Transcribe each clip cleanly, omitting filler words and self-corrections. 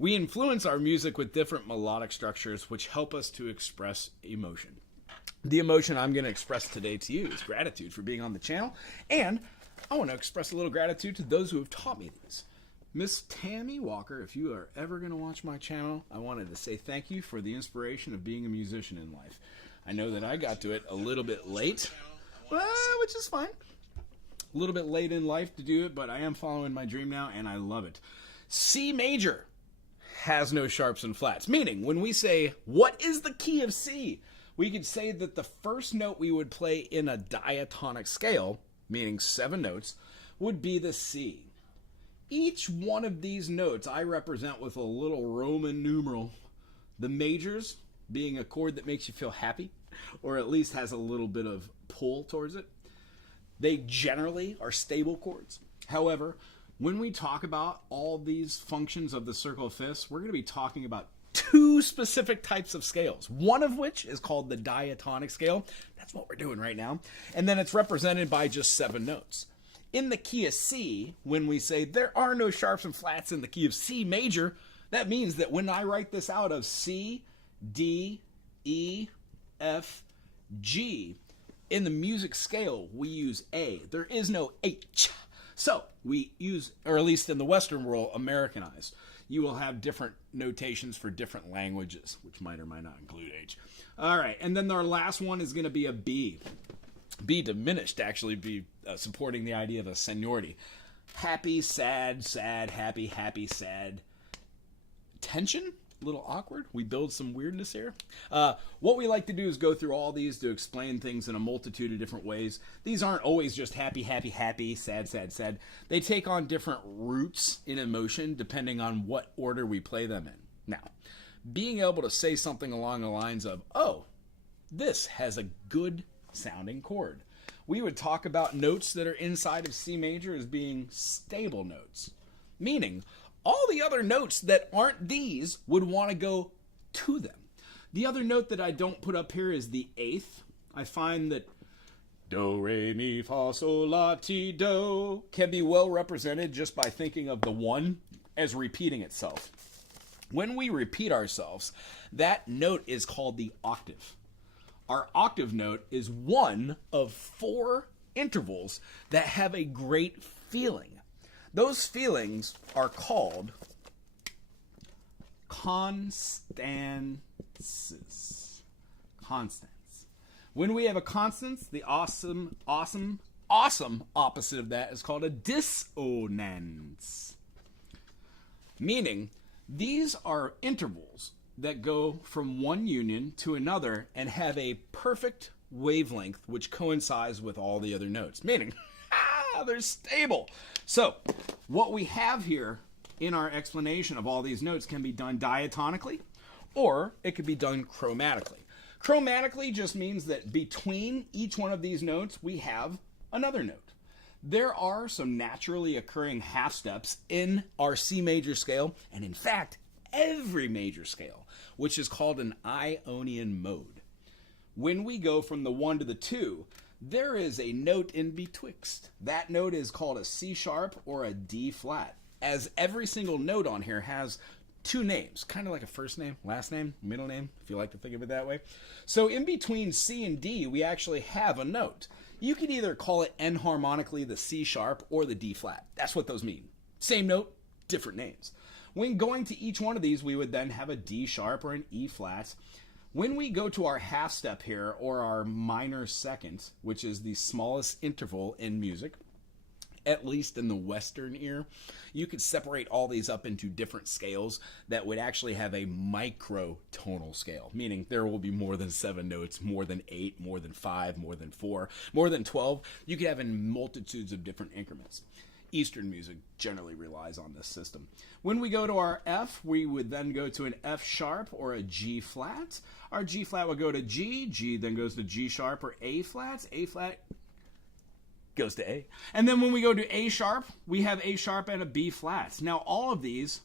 We influence our music with different melodic structures which help us to express emotion. The emotion I'm going to express today to you is gratitude for being on the channel, and I want to express a little gratitude to those who have taught me these. Miss Tammy Walker, if you are ever going to watch my channel, I wanted to say thank you for the inspiration of being a musician in life. I know that I got to it a little bit late, which is fine. A little bit late in life to do it, but I am following my dream now, and I love it. C major has no sharps and flats, meaning when we say, what is the key of C? We could say that the first note we would play in a diatonic scale, meaning 7 notes, would be the C. Each one of these notes I represent with a little Roman numeral. The majors being a chord that makes you feel happy, or at least has a little bit of pull towards it. They generally are stable chords. However, when we talk about all these functions of the circle of fifths, we're going to be talking about 2 specific types of scales, one of which is called the diatonic scale. That's what we're doing right now. And then it's represented by just 7 notes. In the key of C, when we say there are no sharps and flats in the key of C major, that means that when I write this out of C, D, E, F, G, in the music scale, we use A. There is no H. So we use, or at least in the Western world, Americanized. You will have different notations for different languages, which might or might not include H. All right, and then our last one is going to be a B. B diminished, actually, be supporting the idea of a seniority. Happy, sad, sad, happy, happy, sad. Tension? A little awkward. We build some weirdness here. What we like to do is go through all these to explain things in a multitude of different ways. These aren't always just happy, happy, happy, sad, sad, sad. They take on different roots in emotion depending on what order we play them in. Now, being able to say something along the lines of, oh, this has a good sounding chord. We would talk about notes that are inside of C major as being stable notes, meaning all the other notes that aren't these would want to go to them. The other note that I don't put up here is the 8th. I find that do, re, mi, fa, sol, la, ti, do can be well represented just by thinking of the 1 as repeating itself. When we repeat ourselves, that note is called the octave. Our octave note is one of 4 intervals that have a great feeling. Those feelings are called constances. Constants. When we have a constance, the awesome opposite of that is called a dissonance. Meaning, these are intervals that go from one union to another and have a perfect wavelength which coincides with all the other notes. Meaning, they're stable. So, what we have here in our explanation of all these notes can be done diatonically, or it could be done chromatically. Chromatically just means that between each one of these notes, we have another note. There are some naturally occurring half steps in our C major scale, and in fact, every major scale, which is called an Ionian mode. When we go from the 1 to the 2, there is a note in betwixt. That note is called a C sharp or a D flat, as every single note on here has 2 names, kind of like a first name, last name, middle name, if you like to think of it that way. So in between C and D, we actually have a note. You could either call it enharmonically the C sharp or the D flat. That's what those mean. Same note, different names. When going to each one of these, we would then have a D sharp or an E flat. When we go to our half step here, or our minor second, which is the smallest interval in music, at least in the Western ear, you could separate all these up into different scales that would actually have a microtonal scale, meaning there will be more than 7 notes, more than 8, more than 5, more than 4, more than 12. You could have in multitudes of different increments. Eastern music generally relies on this system. When we go to our F, we would then go to an F sharp or a G flat. Our G flat would go to G, G then goes to G sharp or A flat goes to A. And then when we go to A sharp, we have A sharp and a B flat. Now all of these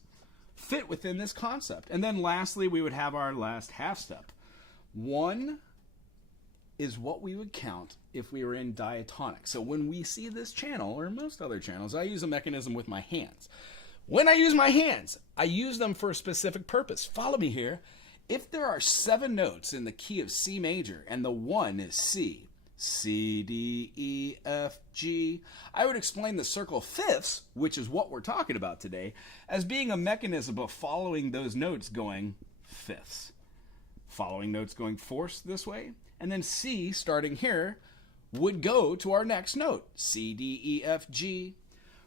fit within this concept. And then lastly, we would have our last half step. 1 is what we would count if we were in diatonic. So when we see this channel, or most other channels, I use a mechanism with my hands. When I use my hands, I use them for a specific purpose. Follow me here. If there are 7 notes in the key of C major and the 1 is C, C, D, E, F, G, I would explain the circle fifths, which is what we're talking about today, as being a mechanism of following those notes going fifths. Following notes going fourths this way, and then C, starting here, would go to our next note, C, D, E, F, G.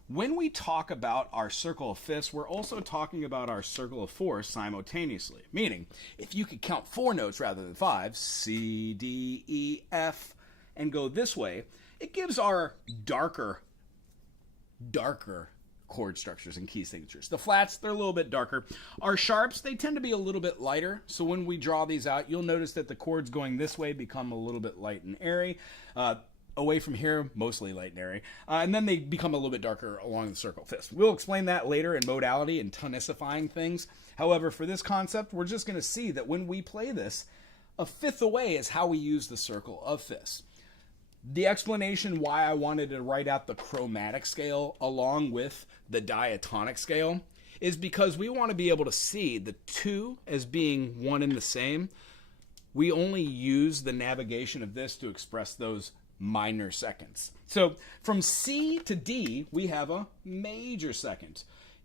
When we talk about our circle of fifths, we're also talking about our circle of fourths simultaneously. Meaning, if you could count 4 notes rather than 5, C, D, E, F, and go this way, it gives our darker chord structures and key signatures. The flats, they're a little bit darker. Our sharps, they tend to be a little bit lighter. So when we draw these out, you'll notice that the chords going this way become a little bit light and airy. Away from here, mostly light and airy. And then they become a little bit darker along the circle fifths. We'll explain that later in modality and tonicifying things. However, for this concept, we're just going to see that when we play this, a fifth away is how we use the circle of fifths. The explanation why I wanted to write out the chromatic scale along with the diatonic scale is because we want to be able to see the 2 as being one and the same. We only use the navigation of this to express those minor seconds. So from C to D, we have a major second.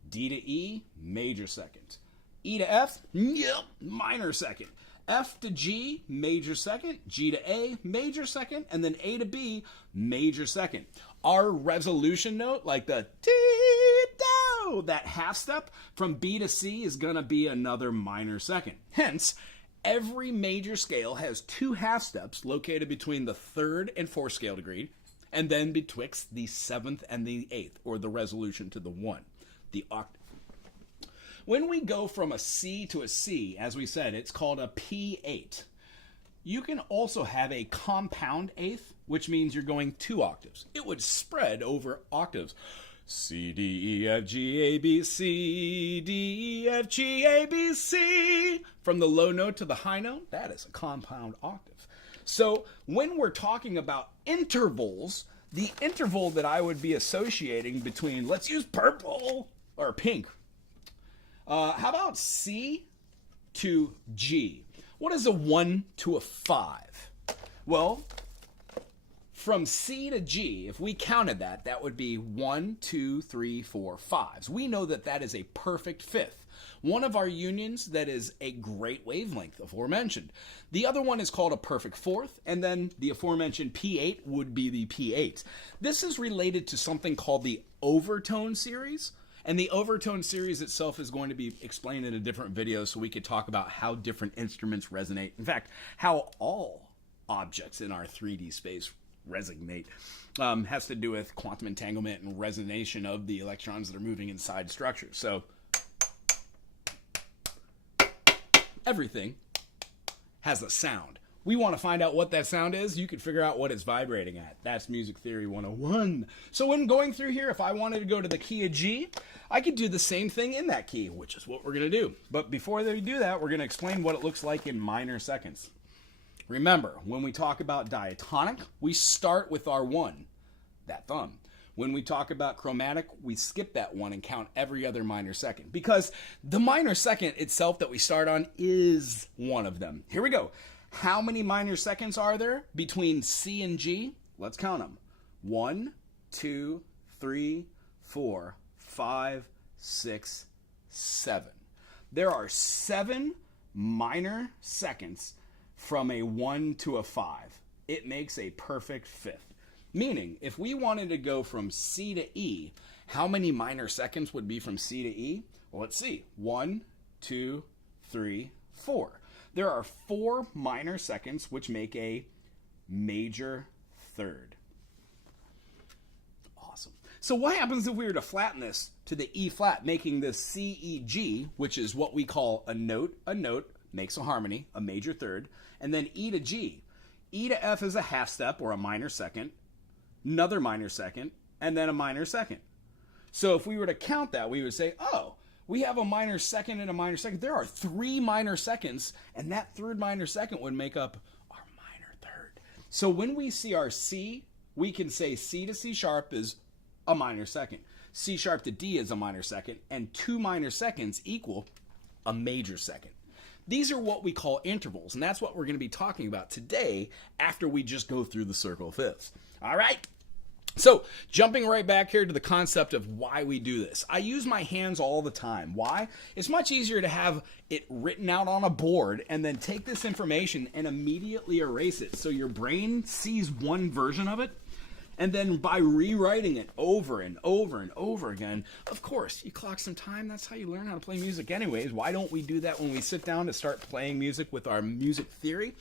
D to E, major second. E to F, yep, minor second. F to G, major second. G to A, major second. And then A to B, major second. Our resolution note, like the T-do, that half step from B to C is going to be another minor second. Hence, every major scale has 2 half steps located between the 3rd and 4th scale degree, and then betwixt the 7th and the 8th, or the resolution to the 1, the octave. When we go from a C to a C, as we said, it's called a P8. You can also have a compound eighth, which means you're going 2 octaves. It would spread over octaves. C, D, E, F, G, A, B, C, D, E, F, G, A, B, C. From the low note to the high note, that is a compound octave. So when we're talking about intervals, the interval that I would be associating between, let's use purple or pink. How about C to G? What is a 1 to a 5? Well, from C to G, if we counted that, that would be 1, 2, 3, 4, 5s. We know that that is a perfect fifth. One of our unions that is a great wavelength, aforementioned. The other one is called a perfect fourth, and then the aforementioned P8 would be the P8. This is related to something called the overtone series. And the overtone series itself is going to be explained in a different video, so we could talk about how different instruments resonate. In fact, how all objects in our 3D space resonate. Has to do with quantum entanglement and resonation of the electrons that are moving inside structures. So everything has a sound. We want to find out what that sound is. You could figure out what it's vibrating at. That's Music Theory 101. So when going through here, if I wanted to go to the key of G, I could do the same thing in that key, which is what we're going to do. But before we do that, we're going to explain what it looks like in minor seconds. Remember, when we talk about diatonic, we start with our 1, that thumb. When we talk about chromatic, we skip that 1 and count every other minor second, because the minor second itself that we start on is one of them. Here we go. How many minor seconds are there between C and G? Let's count them. 1, 2, 3, 4, 5, 6, 7. There are 7 minor seconds from a 1 to a 5. It makes a perfect fifth. Meaning, if we wanted to go from C to E, how many minor seconds would be from C to E? Well, let's see. 1, 2, 3, 4. There are 4 minor seconds which make a major third. Awesome. So what happens if we were to flatten this to the E flat, making this C, E, G, which is what we call a note makes a harmony, a major third, and then E to G. E to F is a half step or a minor second, another minor second, and then a minor second. So if we were to count that, we would say, oh, we have a minor second and a minor second. There are 3 minor seconds, and that third minor second would make up our minor third. So when we see our C, we can say C to C sharp is a minor second. C sharp to D is a minor second, and 2 minor seconds equal a major second. These are what we call intervals, and that's what we're going to be talking about today after we just go through the circle of fifths. All right? So, jumping right back here to the concept of why we do this. I use my hands all the time. Why? It's much easier to have it written out on a board and then take this information and immediately erase it so your brain sees one version of it. And then by rewriting it over and over and over again, of course, you clock some time. That's how you learn how to play music anyways. Why don't we do that when we sit down to start playing music with our music theory?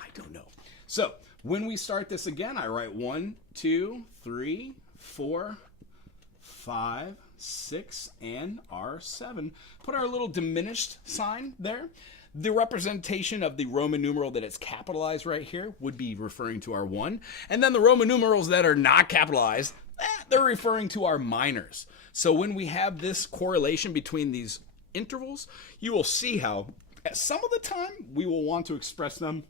I don't know. So, when we start this again, I write 1, 2, 3, 4, 5, 6, and our 7. Put our little diminished sign there. The representation of the Roman numeral that is capitalized right here would be referring to our 1. And then the Roman numerals that are not capitalized, they're referring to our minors. So when we have this correlation between these intervals, you will see how some of the time we will want to express them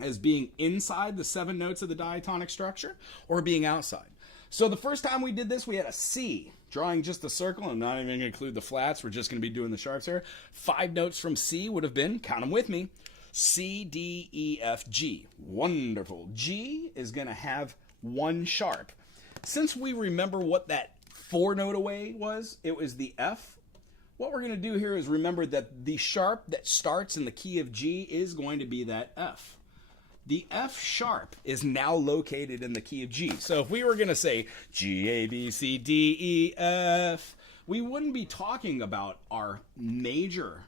as being inside the 7 notes of the diatonic structure or being outside. So the first time we did this, we had a C, drawing just a circle. I'm not even going to include the flats. We're just going to be doing the sharps here. 5 notes from C would have been, count them with me, C, D, E, F, G. Wonderful. G is going to have 1 sharp. Since we remember what that 4 note away was, it was the F. What we're going to do here is remember that the sharp that starts in the key of G is going to be that F. The F sharp is now located in the key of G. So if we were going to say G, A, B, C, D, E, F, we wouldn't be talking about our major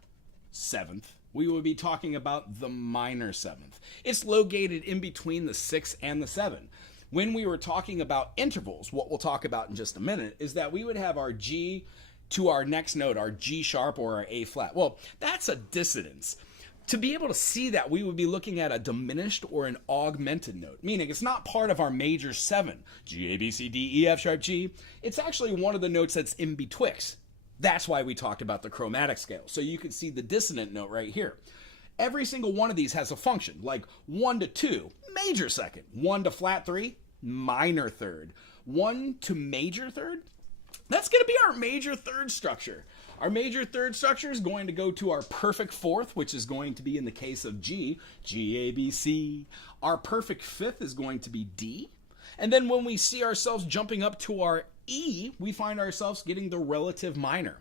7th. We would be talking about the minor 7th. It's located in between the 6 and the 7. When we were talking about intervals, what we'll talk about in just a minute, is that we would have our G to our next note, our G sharp or our A flat. Well, that's a dissonance. To be able to see that, we would be looking at a diminished or an augmented note, meaning it's not part of our major 7, G, A, B, C, D, E, F sharp, G. It's actually one of the notes that's in betwixt. That's why we talked about the chromatic scale. So you can see the dissonant note right here. Every single one of these has a function, like 1 to 2, major second. 1 to flat 3, minor third. 1 to major third, that's going to be our major third structure. Our major third structure is going to go to our perfect fourth, which is going to be in the case of G, G, A, B, C. Our perfect fifth is going to be D. And then when we see ourselves jumping up to our E, we find ourselves getting the relative minor.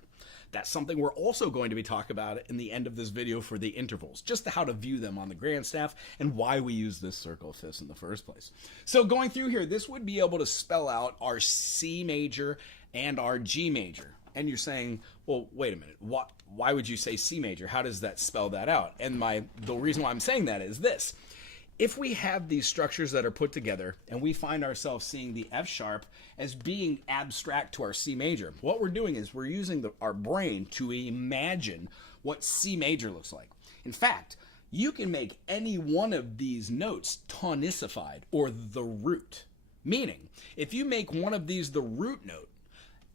That's something we're also going to be talking about in the end of this video for the intervals, just how to view them on the grand staff and why we use this circle of fifths in the first place. So going through here, this would be able to spell out our C major and our G major. And you're saying, well, wait a minute, why would you say C major? How does that spell that out? And the reason why I'm saying that is this. If we have these structures that are put together and we find ourselves seeing the F sharp as being abstract to our C major, what we're doing is we're using our brain to imagine what C major looks like. In fact, you can make any one of these notes tonicified or the root. Meaning, if you make one of these the root note,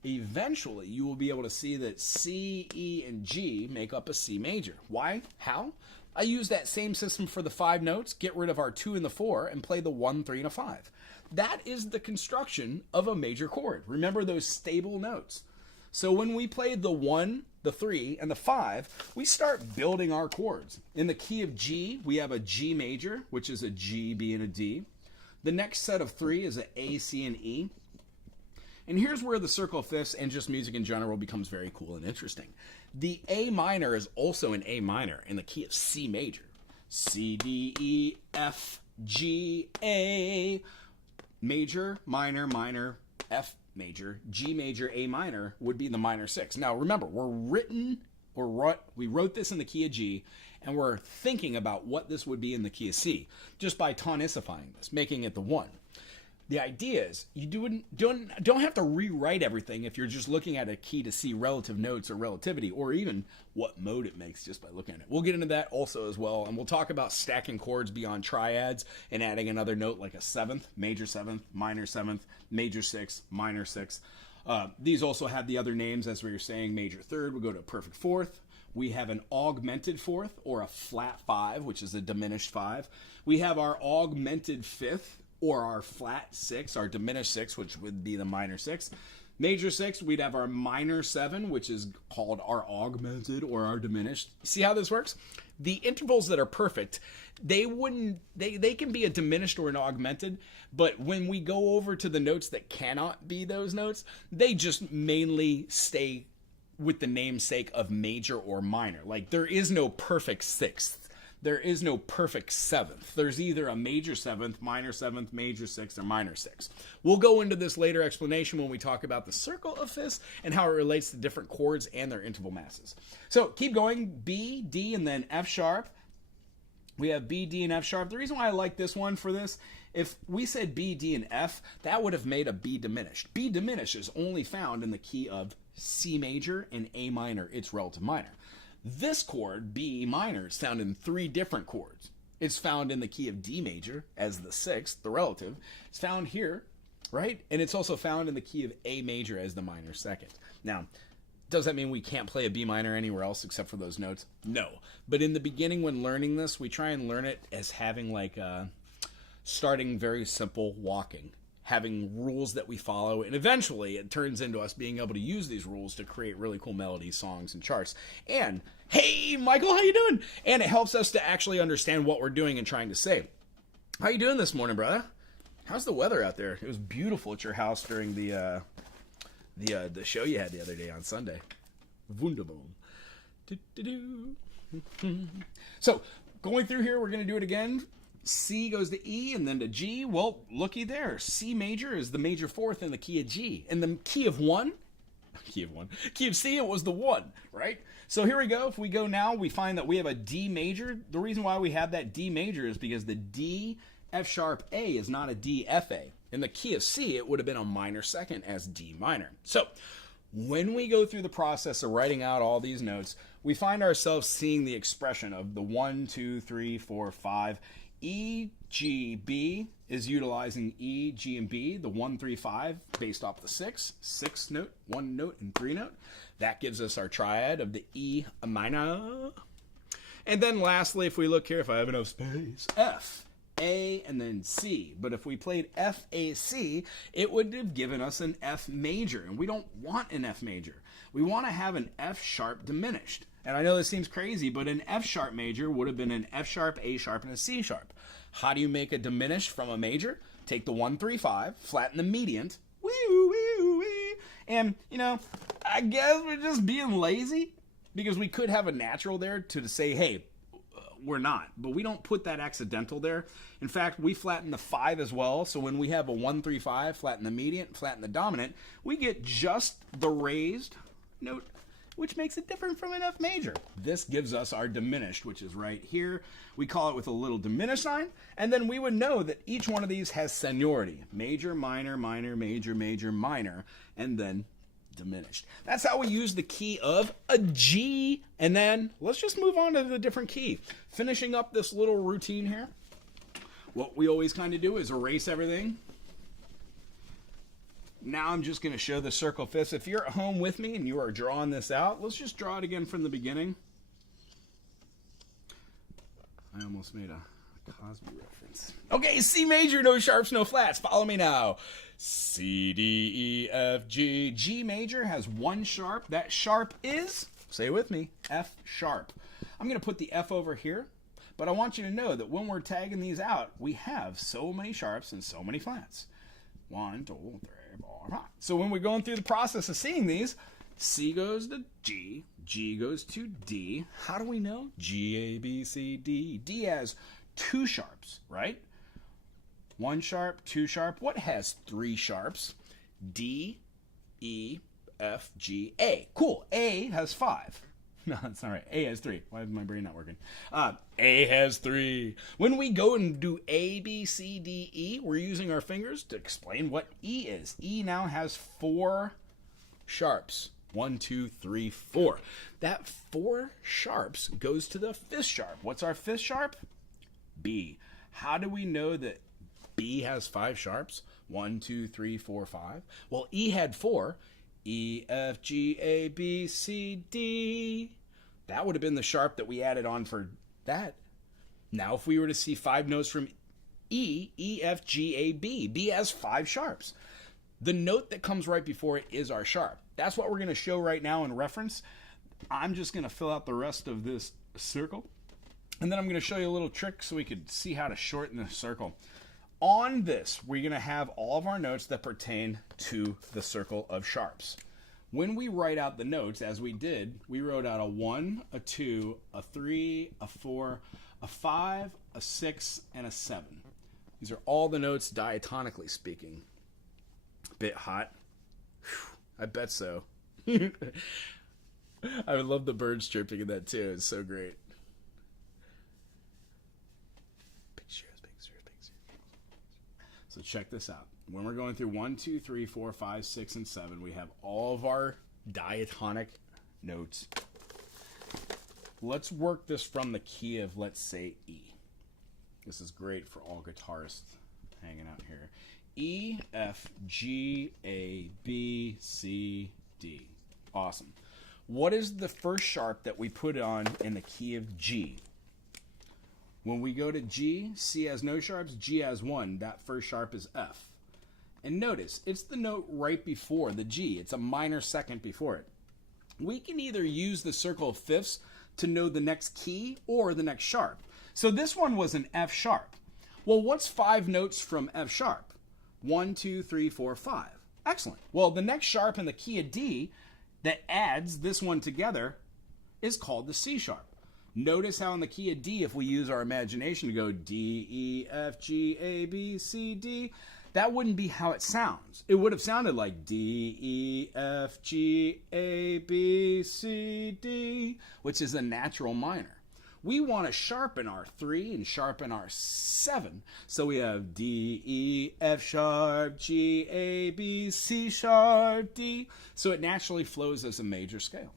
eventually you will be able to see that C, E, and G make up a C major. Why? How? I use that same system for the 5 notes, get rid of our 2 and the 4, and play the 1, 3, and a 5. That is the construction of a major chord. Remember those stable notes. So when we play the 1, the 3, and the 5, we start building our chords. In the key of G, we have a G major, which is a G, B, and a D. The next set of 3 is an A, C, and E. And here's where the circle of fifths and just music in general becomes very cool and interesting. The A minor is also an A minor in the key of C major. C, D, E, F, G, A. Major, minor, minor, F major, G major, A minor would be the minor 6. Now remember, we wrote this in the key of G, and we're thinking about what this would be in the key of C, just by tonicifying this, making it the 1. The idea is you don't have to rewrite everything if you're just looking at a key to see relative notes or relativity, or even what mode it makes just by looking at it. We'll get into that also as well, and we'll talk about stacking chords beyond triads and adding another note like a 7th, major 7th, minor 7th, major 6th, minor 6th. These also have the other names, as we were saying. Major 3rd would go to a perfect 4th. We have an augmented 4th or a flat 5, which is a diminished 5. We have our augmented 5th, or our flat 6, our diminished 6, which would be the minor 6. Major 6, we'd have our minor 7, which is called our augmented or our diminished. See how this works? The intervals that are perfect, they can be a diminished or an augmented, but when we go over to the notes that cannot be those notes, they just mainly stay with the namesake of major or minor. Like, there is no perfect 6th. There is no perfect 7th. There's either a major 7th, major 6th, or minor 6th. We'll go into this later explanation when we talk about the circle of fifths and how it relates to different chords and their interval masses. So keep going, B, D, and then F sharp. We have B, D, and F sharp. The reason why I like this one for this, if we said B, D, and F, that would have made a B diminished. B diminished is only found in the key of C major and A minor, its relative minor. This chord, B minor, is found in 3 different chords. It's found in the key of D major as the 6th, the relative. It's found here, right? And it's also found in the key of A major as the minor 2nd. Now, does that mean we can't play a B minor anywhere else except for those notes? No. But in the beginning when learning this, we try and learn it as having like starting very simple walking, having rules that we follow, and eventually it turns into us being able to use these rules to create really cool melodies, songs, and charts. And, hey, Michael, how you doing? And it helps us to actually understand what we're doing and trying to say. How you doing this morning, brother? How's the weather out there? It was beautiful at your house during the show you had the other day on Sunday. Wunderbar. So, going through here, we're going to do it again. C goes to E and then to G. Well, looky there. C major is the major 4th in the key of G. In the key of C, it was the 1, right? So here we go. If we go now, we find that we have a D major. The reason why we have that D major is because the D F sharp A is not a D F A. In the key of C, it would have been a minor 2nd as D minor. So when we go through the process of writing out all these notes, we find ourselves seeing the expression of the 1, 2, 3, 4, 5. E, G, B is utilizing E, G, and B, the 1, 3, 5, based off the 6 note, 1 note, and 3 note. That gives us our triad of the E minor. And then lastly, if we look here, if I have enough space, F, A, and then C. But if we played F, A, C, it would have given us an F major, and we don't want an F major. We want to have an F sharp diminished. And I know this seems crazy, but an F sharp major would have been an F sharp, A sharp, and a C sharp. How do you make a diminished from a major? Take the 1, 3, 5, flatten the median, wee, wee, wee, and, you know, I guess we're just being lazy because we could have a natural there to say, hey, we're not, but we don't put that accidental there. In fact, we flatten the 5 as well, so when we have a 1, 3, 5, flatten the median, flatten the dominant, we get just the raised note, which makes it different from an F major. This gives us our diminished, which is right here. We call it with a little diminished sign, and then we would know that each one of these has seniority. Major, minor, minor, major, major, minor, and then diminished. That's how we use the key of a G, and then let's just move on to the different key. Finishing up this little routine here, what we always kind of do is erase everything. Now I'm just going to show the circle fifths. If you're at home with me and you are drawing this out, let's just draw it again from the beginning. I almost made a Cosby reference. Okay, C major, no sharps, no flats. Follow me now. C, D, E, F, G. G major has 1 sharp. That sharp is, say it with me, F sharp. I'm going to put the F over here, but I want you to know that when we're tagging these out, we have so many sharps and so many flats. 1, 2, 3, 4, 5. So when we're going through the process of seeing these, C goes to G, G goes to D. How do we know? G, A, B, C, D. D has 2 sharps, right? 1 sharp, 2 sharp. What has 3 sharps? D, E, F, G, A. Cool. A has 5. No, that's not right. A has 3. Why is my brain not working? A has 3. When we go and do A, B, C, D, E, we're using our fingers to explain what E is. E now has 4 sharps. 1, 2, 3, 4. That 4 sharps goes to the 5th sharp. What's our 5th sharp? B. How do we know that B has 5 sharps? 1, 2, 3, 4, 5. Well, E had 4. E, F, G, A, B, C, D. That would have been the sharp that we added on for that. Now, if we were to see 5 notes from E, E, F, G, A, B. B has 5 sharps. The note that comes right before it is our sharp. That's what we're going to show right now in reference. I'm just going to fill out the rest of this circle. And then I'm going to show you a little trick so we could see how to shorten the circle. On this, we're going to have all of our notes that pertain to the circle of sharps. When we write out the notes, as we did, we wrote out a 1, a 2, a 3, a 4, a 5, a 6, and a 7. These are all the notes diatonically speaking. Bit hot? Whew, I bet so. I would love the birds chirping in that too. It's so great. So check this out. When we're going through 1, 2, 3, 4, 5, 6, and 7, we have all of our diatonic notes. Let's work this from the key of, let's say, E. This is great for all guitarists hanging out here. E, F, G, A, B, C, D. Awesome. What is the first sharp that we put on in the key of G? When we go to G, C has no sharps, G has one. That first sharp is F. And notice, it's the note right before the G. It's a minor second before it. We can either use the circle of fifths to know the next key or the next sharp. So this one was an F sharp. Well, what's 5 notes from F sharp? 1, 2, 3, 4, 5. Excellent. Well, the next sharp in the key of D that adds this one together is called the C sharp. Notice how in the key of D, if we use our imagination to go D, E, F, G, A, B, C, D, that wouldn't be how it sounds. It would have sounded like D, E, F, G, A, B, C, D, which is a natural minor. We want to sharpen our 3 and sharpen our 7. So we have D, E, F sharp, G, A, B, C sharp, D. So it naturally flows as a major scale.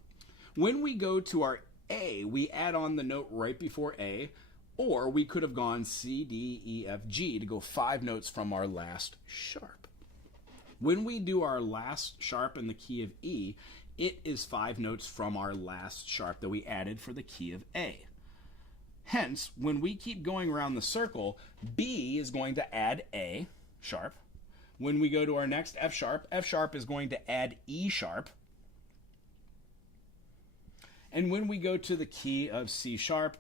When we go to our A, we add on the note right before A, or we could have gone C, D, E, F, G to go 5 notes from our last sharp. When we do our last sharp in the key of E, it is 5 notes from our last sharp that we added for the key of A. Hence, when we keep going around the circle, B is going to add A sharp. When we go to our next F sharp is going to add E sharp. And when we go to the key of C sharp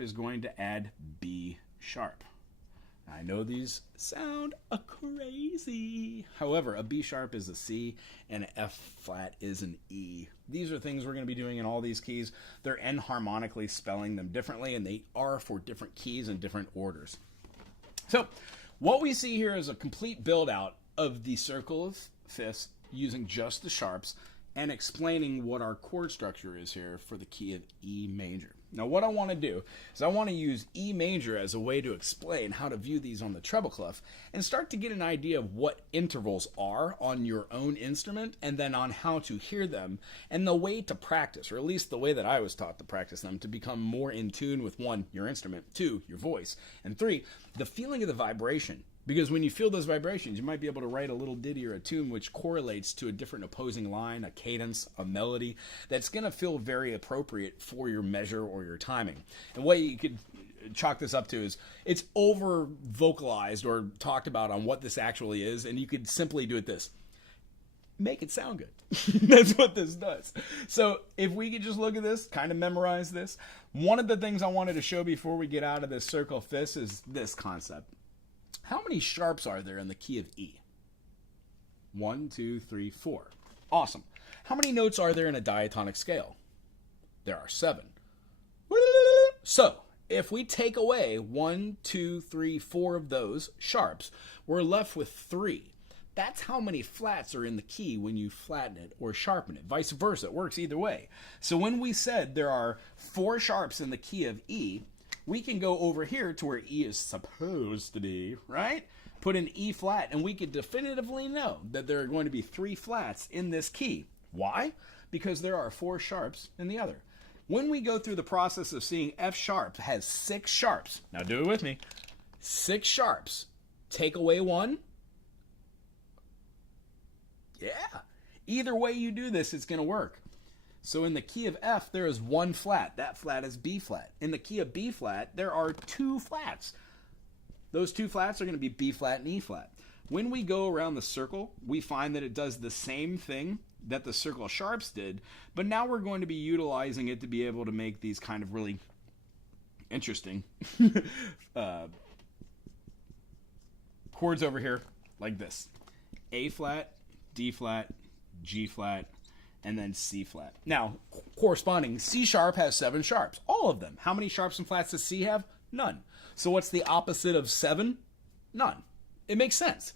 is going to add B sharp. I know these sound crazy. However, a B sharp is a C and an F flat is an E. These are things we're going to be doing in all these keys. They're enharmonically spelling them differently, and they are for different keys and different orders. So what we see here is a complete build out of the circle of fifths using just the sharps and explaining what our chord structure is here for the key of E major. Now what I want to do is I want to use E major as a way to explain how to view these on the treble clef and start to get an idea of what intervals are on your own instrument, and then on how to hear them and the way to practice, or at least the way that I was taught to practice them, to become more in tune with 1, your instrument, 2, your voice, and 3, the feeling of the vibration. Because when you feel those vibrations, you might be able to write a little ditty or a tune which correlates to a different opposing line, a cadence, a melody, that's going to feel very appropriate for your measure or your timing. And what you could chalk this up to is it's over vocalized or talked about on what this actually is, and you could simply do it this. Make it sound good. That's what this does. So if we could just look at this, kind of memorize this. One of the things I wanted to show before we get out of this circle of fifths is this concept. How many sharps are there in the key of E? 1, 2, 3, 4. Awesome. How many notes are there in a diatonic scale? There are 7. So, if we take away 1, 2, 3, 4 of those sharps, we're left with 3. That's how many flats are in the key when you flatten it or sharpen it. Vice versa. It works either way. So when we said there are 4 sharps in the key of E, we can go over here to where E is supposed to be, right? Put an E flat, and we could definitively know that there are going to be 3 flats in this key. Why? Because there are 4 sharps in the other. When we go through the process of seeing F sharp has 6 sharps, now do it with me, 6 sharps, take away 1. Yeah. Either way you do this, it's going to work. So in the key of F, there is 1 flat. That flat is B flat. In the key of B flat, there are 2 flats. Those 2 flats are going to be B flat and E flat. When we go around the circle, we find that it does the same thing that the circle sharps did, but now we're going to be utilizing it to be able to make these kind of really interesting chords over here like this. A flat, D flat, G flat, and then C flat. Now, corresponding, C sharp has 7 sharps. All of them. How many sharps and flats does C have? None. So what's the opposite of 7? None. It makes sense.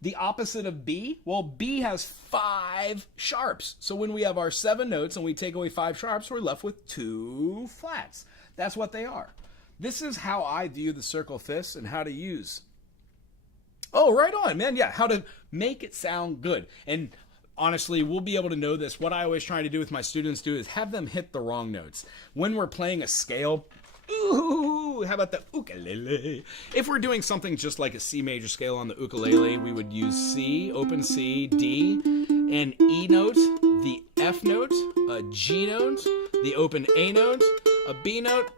The opposite of B? Well, B has 5 sharps. So when we have our 7 notes and we take away 5 sharps, we're left with 2 flats. That's what they are. This is how I view the circle fifths and how to use. Oh, right on, man. Yeah, how to make it sound good. And honestly, we'll be able to know this. What I always try to do with my students is have them hit the wrong notes. When we're playing a scale, ooh, how about the ukulele? If we're doing something just like a C major scale on the ukulele, we would use C, open C, D, an E note, the F note, a G note, the open A note, a B note,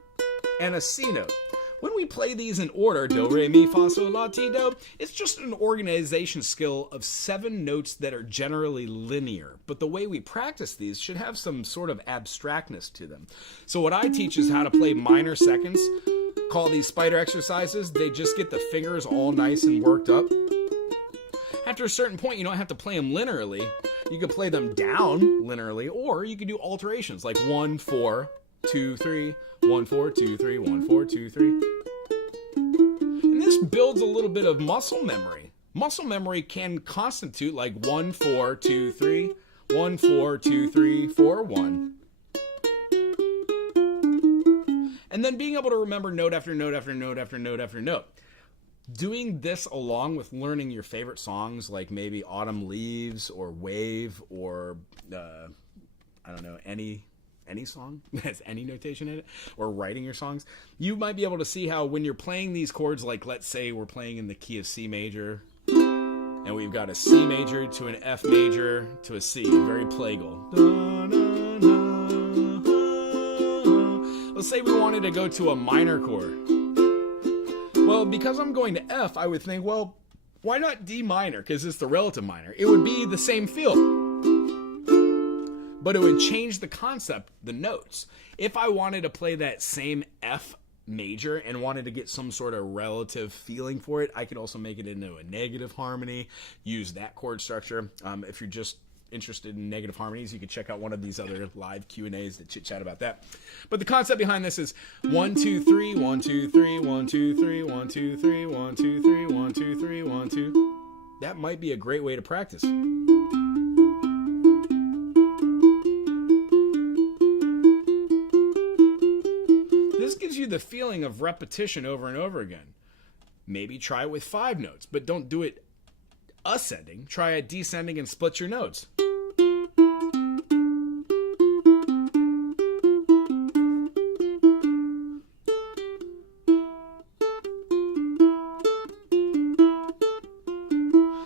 and a C note. When we play these in order, do, re, mi, fa, sol, la, ti, do, it's just an organization skill of 7 notes that are generally linear. But the way we practice these should have some sort of abstractness to them. So what I teach is how to play minor seconds. Call these spider exercises. They just get the fingers all nice and worked up. After a certain point, you don't have to play them linearly. You can play them down linearly, or you can do alterations like 1, 4, 2, 3, 1, 4, 2, 3, 1, 4, 2, 3. And this builds a little bit of muscle memory. Muscle memory can constitute like 1, 4, 2, 3, 1, 4, 2, 3, 4, 1. And then being able to remember note after note after note after note after note. Doing this along with learning your favorite songs like maybe Autumn Leaves or Wave or, I don't know, any song that has any notation in it, or writing your songs, you might be able to see how when you're playing these chords, like let's say we're playing in the key of C major, and we've got a C major to an F major to a C, very plagal. Let's say we wanted to go to a minor chord. Well, because I'm going to F, I would think, well, why not D minor? Because it's the relative minor. It would be the same feel, but it would change the concept, the notes. If I wanted to play that same F major and wanted to get some sort of relative feeling for it, I could also make it into a negative harmony, use that chord structure. If you're just interested in negative harmonies, you could check out one of these other live Q&As that chit chat about that. But the concept behind this is 1, 2, 3, 1, 2, 3, 1, 2, 3, 1, 2, 3, 1, 2, 3, 1, 2, 3, 1, 2. That might be a great way to practice. This gives you the feeling of repetition over and over again. Maybe try it with 5 notes, but don't do it ascending. Try it descending and split your notes.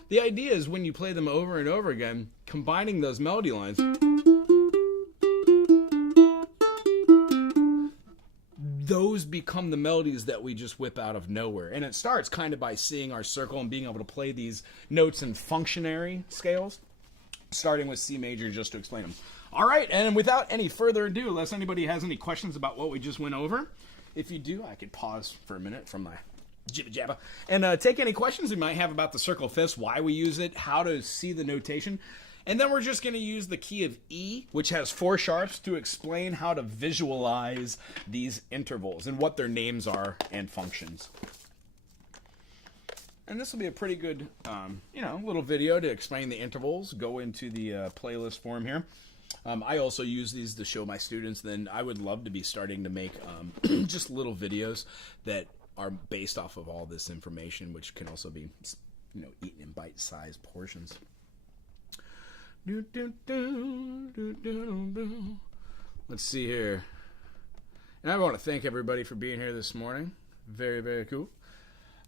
The idea is when you play them over and over again, combining those melody lines, those become the melodies that we just whip out of nowhere. And it starts kind of by seeing our circle and being able to play these notes in functionary scales, starting with C major just to explain them. All right, and without any further ado, unless anybody has any questions about what we just went over, if you do, I could pause for a minute from my jibba jabba and take any questions you might have about the circle fifths, why we use it, how to see the notation. And then we're just going to use the key of E, which has 4 sharps, to explain how to visualize these intervals and what their names are and functions. And this will be a pretty good, little video to explain the intervals. Go into the playlist form here. I also use these to show my students. Then I would love to be starting to make just little videos that are based off of all this information, which can also be, eaten in bite-sized portions. Let's see here. And I want to thank everybody for being here this morning. Very, very cool.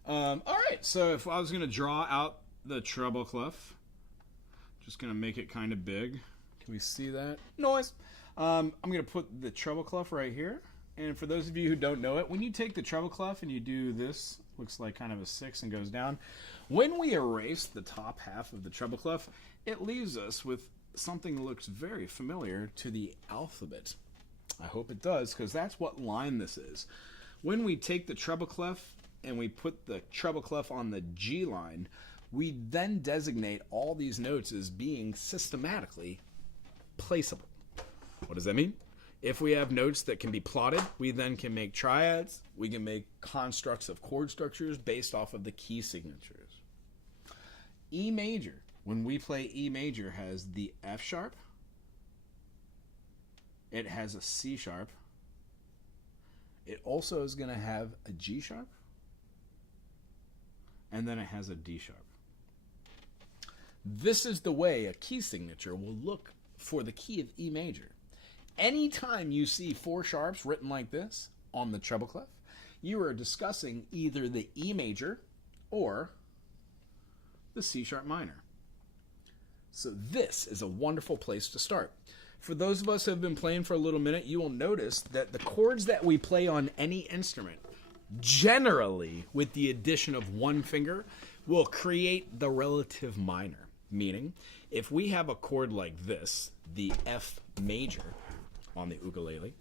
All right, so if I was going to draw out the treble clef, just going to make it kind of big. Can we see that? Noise. I'm going to put the treble clef right here. And for those of you who don't know it, when you take the treble clef and you do this looks like kind of a 6 and goes down. When we erase the top half of the treble clef, it leaves us with something that looks very familiar to the alphabet. I hope it does, because that's what line this is. When we take the treble clef and we put the treble clef on the G line, we then designate all these notes as being systematically placeable. What does that mean? If we have notes that can be plotted, we then can make triads. We can make constructs of chord structures based off of the key signatures. E major, when we play E major, has the F sharp. It has a C sharp. It also is going to have a G sharp. And then it has a D sharp. This is the way a key signature will look for the key of E major. Anytime you see 4 sharps written like this on the treble clef, you are discussing either the E major or the C sharp minor. So this is a wonderful place to start. For those of us who have been playing for a little minute, you will notice that the chords that we play on any instrument, generally with the addition of one finger, will create the relative minor. Meaning, if we have a chord like this, the F major on the ukulele,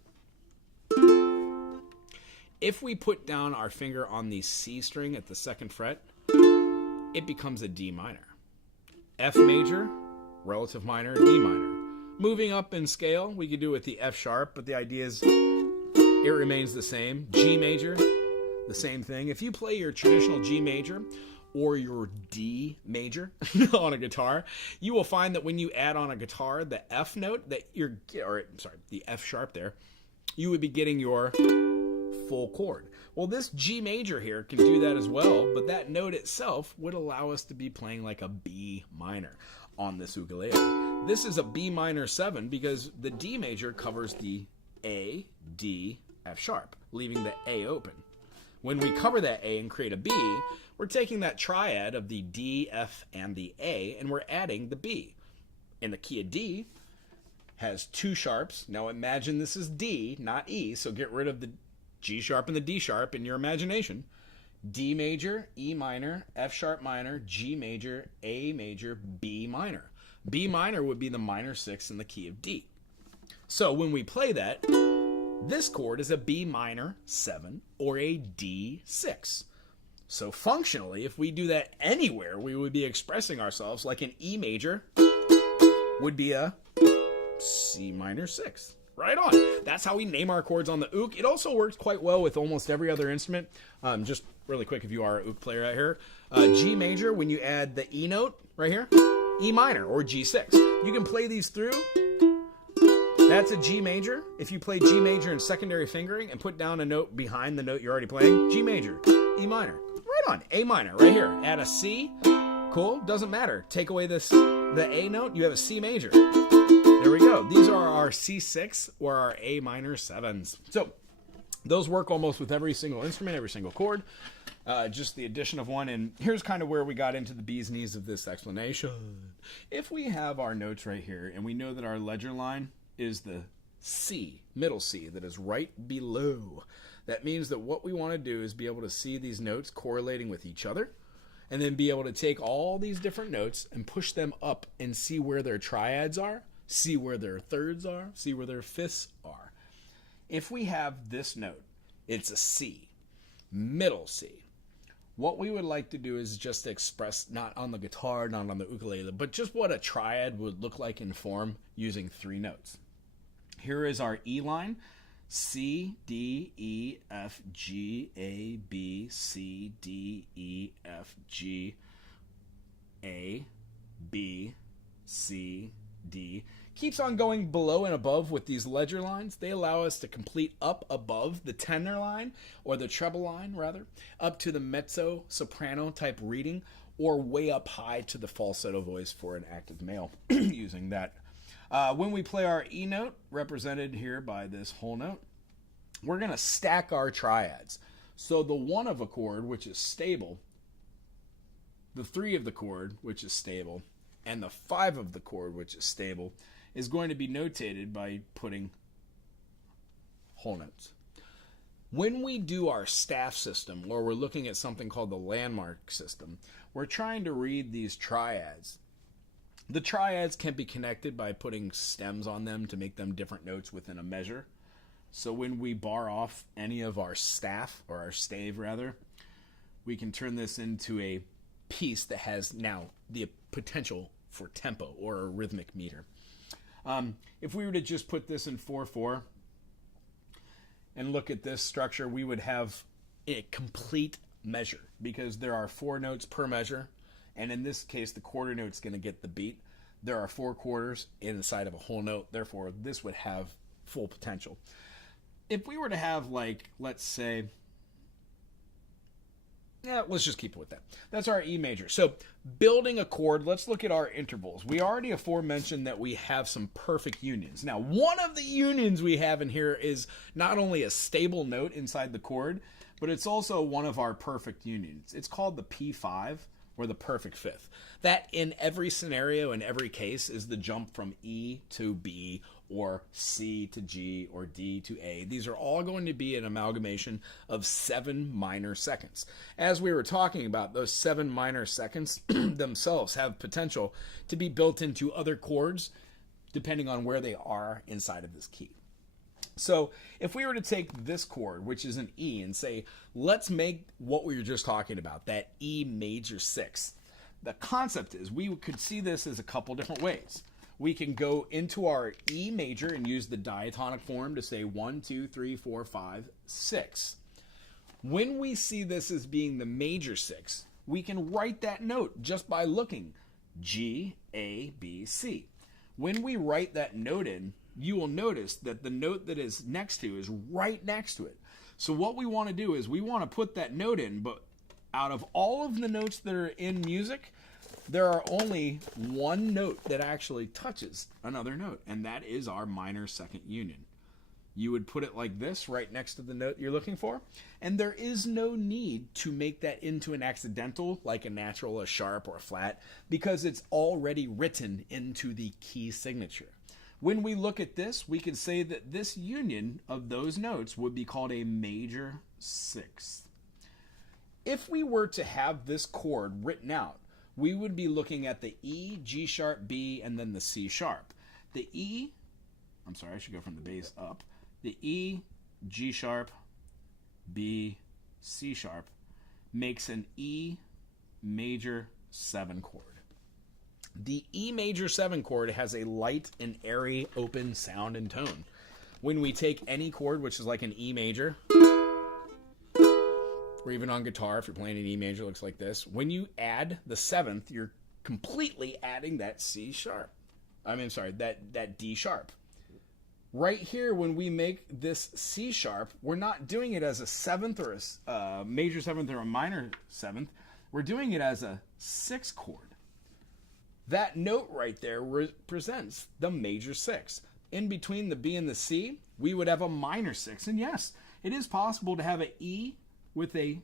if we put down our finger on the C string at the 2nd fret, it becomes a D minor. F major, relative minor, D minor. Moving up in scale, we could do it with the F sharp, but the idea is it remains the same. G major, the same thing. If you play your traditional G major or your D major on a guitar, you will find that when you add on a guitar the F note that the F sharp there, you would be getting your full chord. Well, this G major here can do that as well, but that note itself would allow us to be playing like a B minor on this ukulele. This is a B minor 7 because the D major covers the A, D, F sharp, leaving the A open. When we cover that A and create a B, we're taking that triad of the D, F, and the A, and we're adding the B. In the key of D, has 2 sharps. Now imagine this is D, not E, so get rid of the G sharp and the D sharp in your imagination. D major, E minor, F sharp minor, G major, A major, B minor. B minor would be the minor 6 in the key of D. So when we play that, this chord is a B minor 7 or a D6. So functionally, if we do that anywhere, we would be expressing ourselves like an E major would be a C minor 6. Right on. That's how we name our chords on the ook. It also works quite well with almost every other instrument. Just really quick, if you are an ook player out here, G major, when you add the E note right here, E minor or G6. You can play these through. That's a G major. If you play G major in secondary fingering and put down a note behind the note you're already playing, G major, E minor. Right on. A minor right here. Add a C. Cool. Doesn't matter. Take away the A note, you have a C major. There we go. These are our C6 or our A minor 7s. So those work almost with every single instrument, every single chord. Just the addition of one. And here's kind of where we got into the bee's knees of this explanation. If we have our notes right here and we know that our ledger line is the C, middle C, that is right below, that means that what we want to do is be able to see these notes correlating with each other, and then be able to take all these different notes and push them up and see where their triads are, see where their thirds are, see where their fifths are. If we have this note, it's a C, middle C. What we would like to do is just express, not on the guitar, not on the ukulele, but just what a triad would look like in form using 3 notes. Here is our E line, C, D, E, F, G, A, B, C, D, E, F, G, A, B, C, D. Keeps on going below and above with these ledger lines. They allow us to complete up above the tenor line, or the treble line rather, up to the mezzo soprano type reading, or way up high to the falsetto voice for an active male using that. When we play our E note, represented here by this whole note, we're going to stack our triads. So the 1 of a chord, which is stable, the 3 of the chord, which is stable, and the 5 of the chord, which is stable, is going to be notated by putting whole notes. When we do our staff system, or we're looking at something called the landmark system, we're trying to read these triads. The triads can be connected by putting stems on them to make them different notes within a measure. So when we bar off any of our staff, or our stave rather, we can turn this into a piece that has now the potential for tempo or a rhythmic meter. If we were to just put this in 4/4 and look at this structure, we would have a complete measure because there are 4 notes per measure, and in this case the quarter note's going to get the beat. There are 4 quarters inside of a whole note, therefore this would have full potential. If we were to have, like, let's say, let's just keep it with that. That's our E major. So building a chord, let's look at our intervals. We already aforementioned that we have some perfect unions. Now, one of the unions we have in here is not only a stable note inside the chord, but it's also one of our perfect unions. It's called the P5, or the perfect fifth. That in every scenario, in every case, is the jump from E to B, or C to G, or D to A. These are all going to be an amalgamation of 7 minor seconds. As we were talking about, those 7 minor seconds themselves have potential to be built into other chords depending on where they are inside of this key. So if we were to take this chord, which is an E, and say, let's make what we were just talking about, that E major 6. The concept is we could see this as a couple different ways. We can go into our E major and use the diatonic form to say 1, 2, 3, 4, 5, 6. When we see this as being the major 6, we can write that note just by looking G, A, B, C. When we write that note in, you will notice that the note that is next to is right next to it. So what we want to do is we want to put that note in, but out of all of the notes that are in music, there are only one note that actually touches another note, and that is our minor second union. You would put it like this, right next to the note you're looking for, and there is no need to make that into an accidental, like a natural, a sharp, or a flat, because it's already written into the key signature. When we look at this, we can say that this union of those notes would be called a major 6th. If we were to have this chord written out, we would be looking at the E, G sharp, B, and then the C sharp. The E, I'm sorry, I should go from the bass up. The E, G sharp, B, C sharp makes an E major 7 chord. The E major 7 chord has a light and airy open sound and tone. When we take any chord, which is like an E major, or even on guitar, if you're playing an E major, it looks like this. When you add the 7th, you're completely adding that C sharp. That D sharp. Right here, when we make this C sharp, we're not doing it as a 7th or a major 7th or a minor 7th. We're doing it as a 6 chord. That note right there represents the major 6. In between the B and the C, we would have a minor 6. And yes, it is possible to have an E with a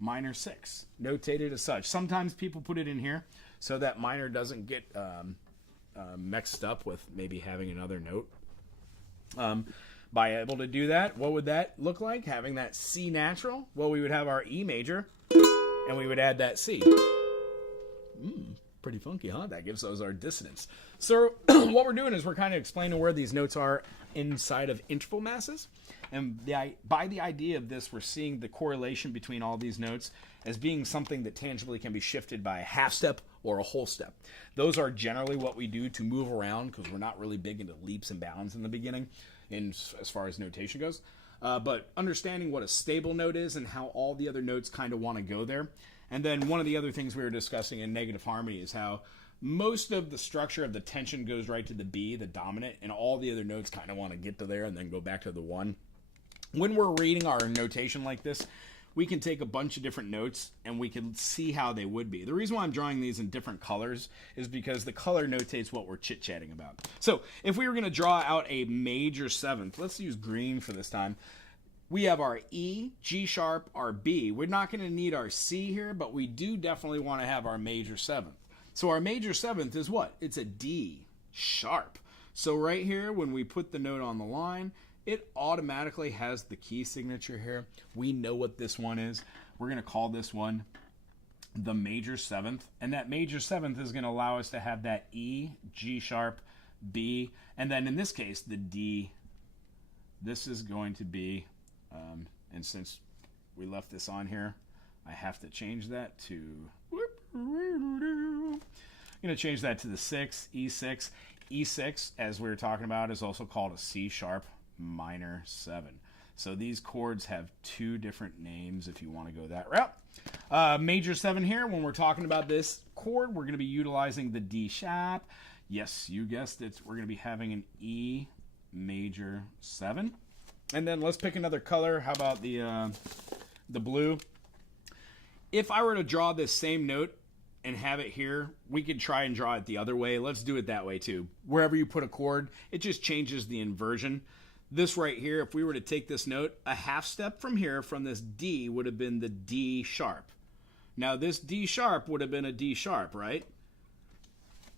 minor 6, notated as such. Sometimes people put it in here so that minor doesn't get mixed up with maybe having another note. By able to do that, what would that look like? Having that C natural? Well, we would have our E major, and we would add that C. Pretty funky, huh? That gives those our dissonance. So what we're doing is we're kind of explaining where these notes are inside of interval masses. And by the idea of this, we're seeing the correlation between all these notes as being something that tangibly can be shifted by a half step or a whole step. Those are generally what we do to move around because we're not really big into leaps and bounds in the beginning as far as notation goes. But understanding what a stable note is and how all the other notes kind of want to go there. And then one of the other things we were discussing in negative harmony is how most of the structure of the tension goes right to the B, the dominant, and all the other notes kind of want to get to there and then go back to the 1. When we're reading our notation like this, we can take a bunch of different notes and we can see how they would be. The reason why I'm drawing these in different colors is because the color notates what we're chit-chatting about. So if we were going to draw out a major 7th, let's use green for this time. We have our E, G sharp, our B. We're not going to need our C here, but we do definitely want to have our major 7th. So our major 7th is what? It's a D sharp. So right here, when we put the note on the line, it automatically has the key signature here. We know what this one is. We're going to call this one the major seventh, and that major seventh is going to allow us to have that E, G sharp, B, and then in this case the D. This is going to be, and since we left this on here, I have to change that to, I'm going to change that to the 6, E6. E6, as we were talking about, is also called a C sharp minor 7. So these chords have two different names if you want to go that route. Major 7 here, when we're talking about this chord, we're going to be utilizing the D sharp. Yes, you guessed it. We're going to be having an E major 7. And then let's pick another color. How about the blue? If I were to draw this same note and have it here, we could try and draw it the other way. Let's do it that way too. Wherever you put a chord, it just changes the inversion. This right here, if we were to take this note, a half step from here, from this D, would have been the D sharp. Now this D sharp would have been a D sharp, right?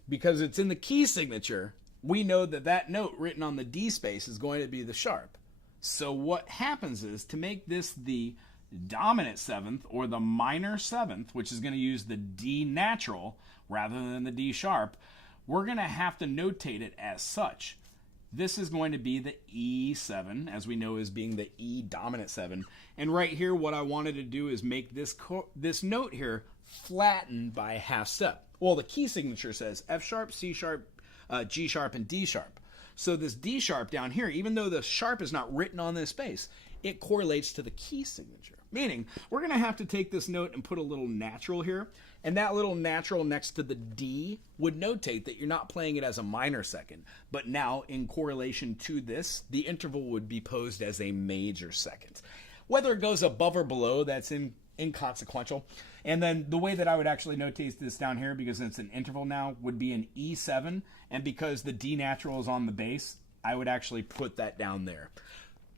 Because it's in the key signature, we know that that note written on the D space is going to be the sharp. So what happens is, to make this the dominant seventh or the minor seventh, which is going to use the D natural rather than the D sharp, we're going to have to notate it as such. This is going to be the E7, as we know as being the E dominant 7. And right here, what I wanted to do is make this note here flatten by a half step. Well, the key signature says F sharp, C sharp, G sharp, and D sharp. So this D sharp down here, even though the sharp is not written on this space, it correlates to the key signature. Meaning, we're going to have to take this note and put a little natural here. And that little natural next to the D would notate that you're not playing it as a minor second. But now, in correlation to this, the interval would be posed as a major second. Whether it goes above or below, that's inconsequential. And then the way that I would actually notate this down here, because it's an interval now, would be an E7. And because the D natural is on the bass, I would actually put that down there.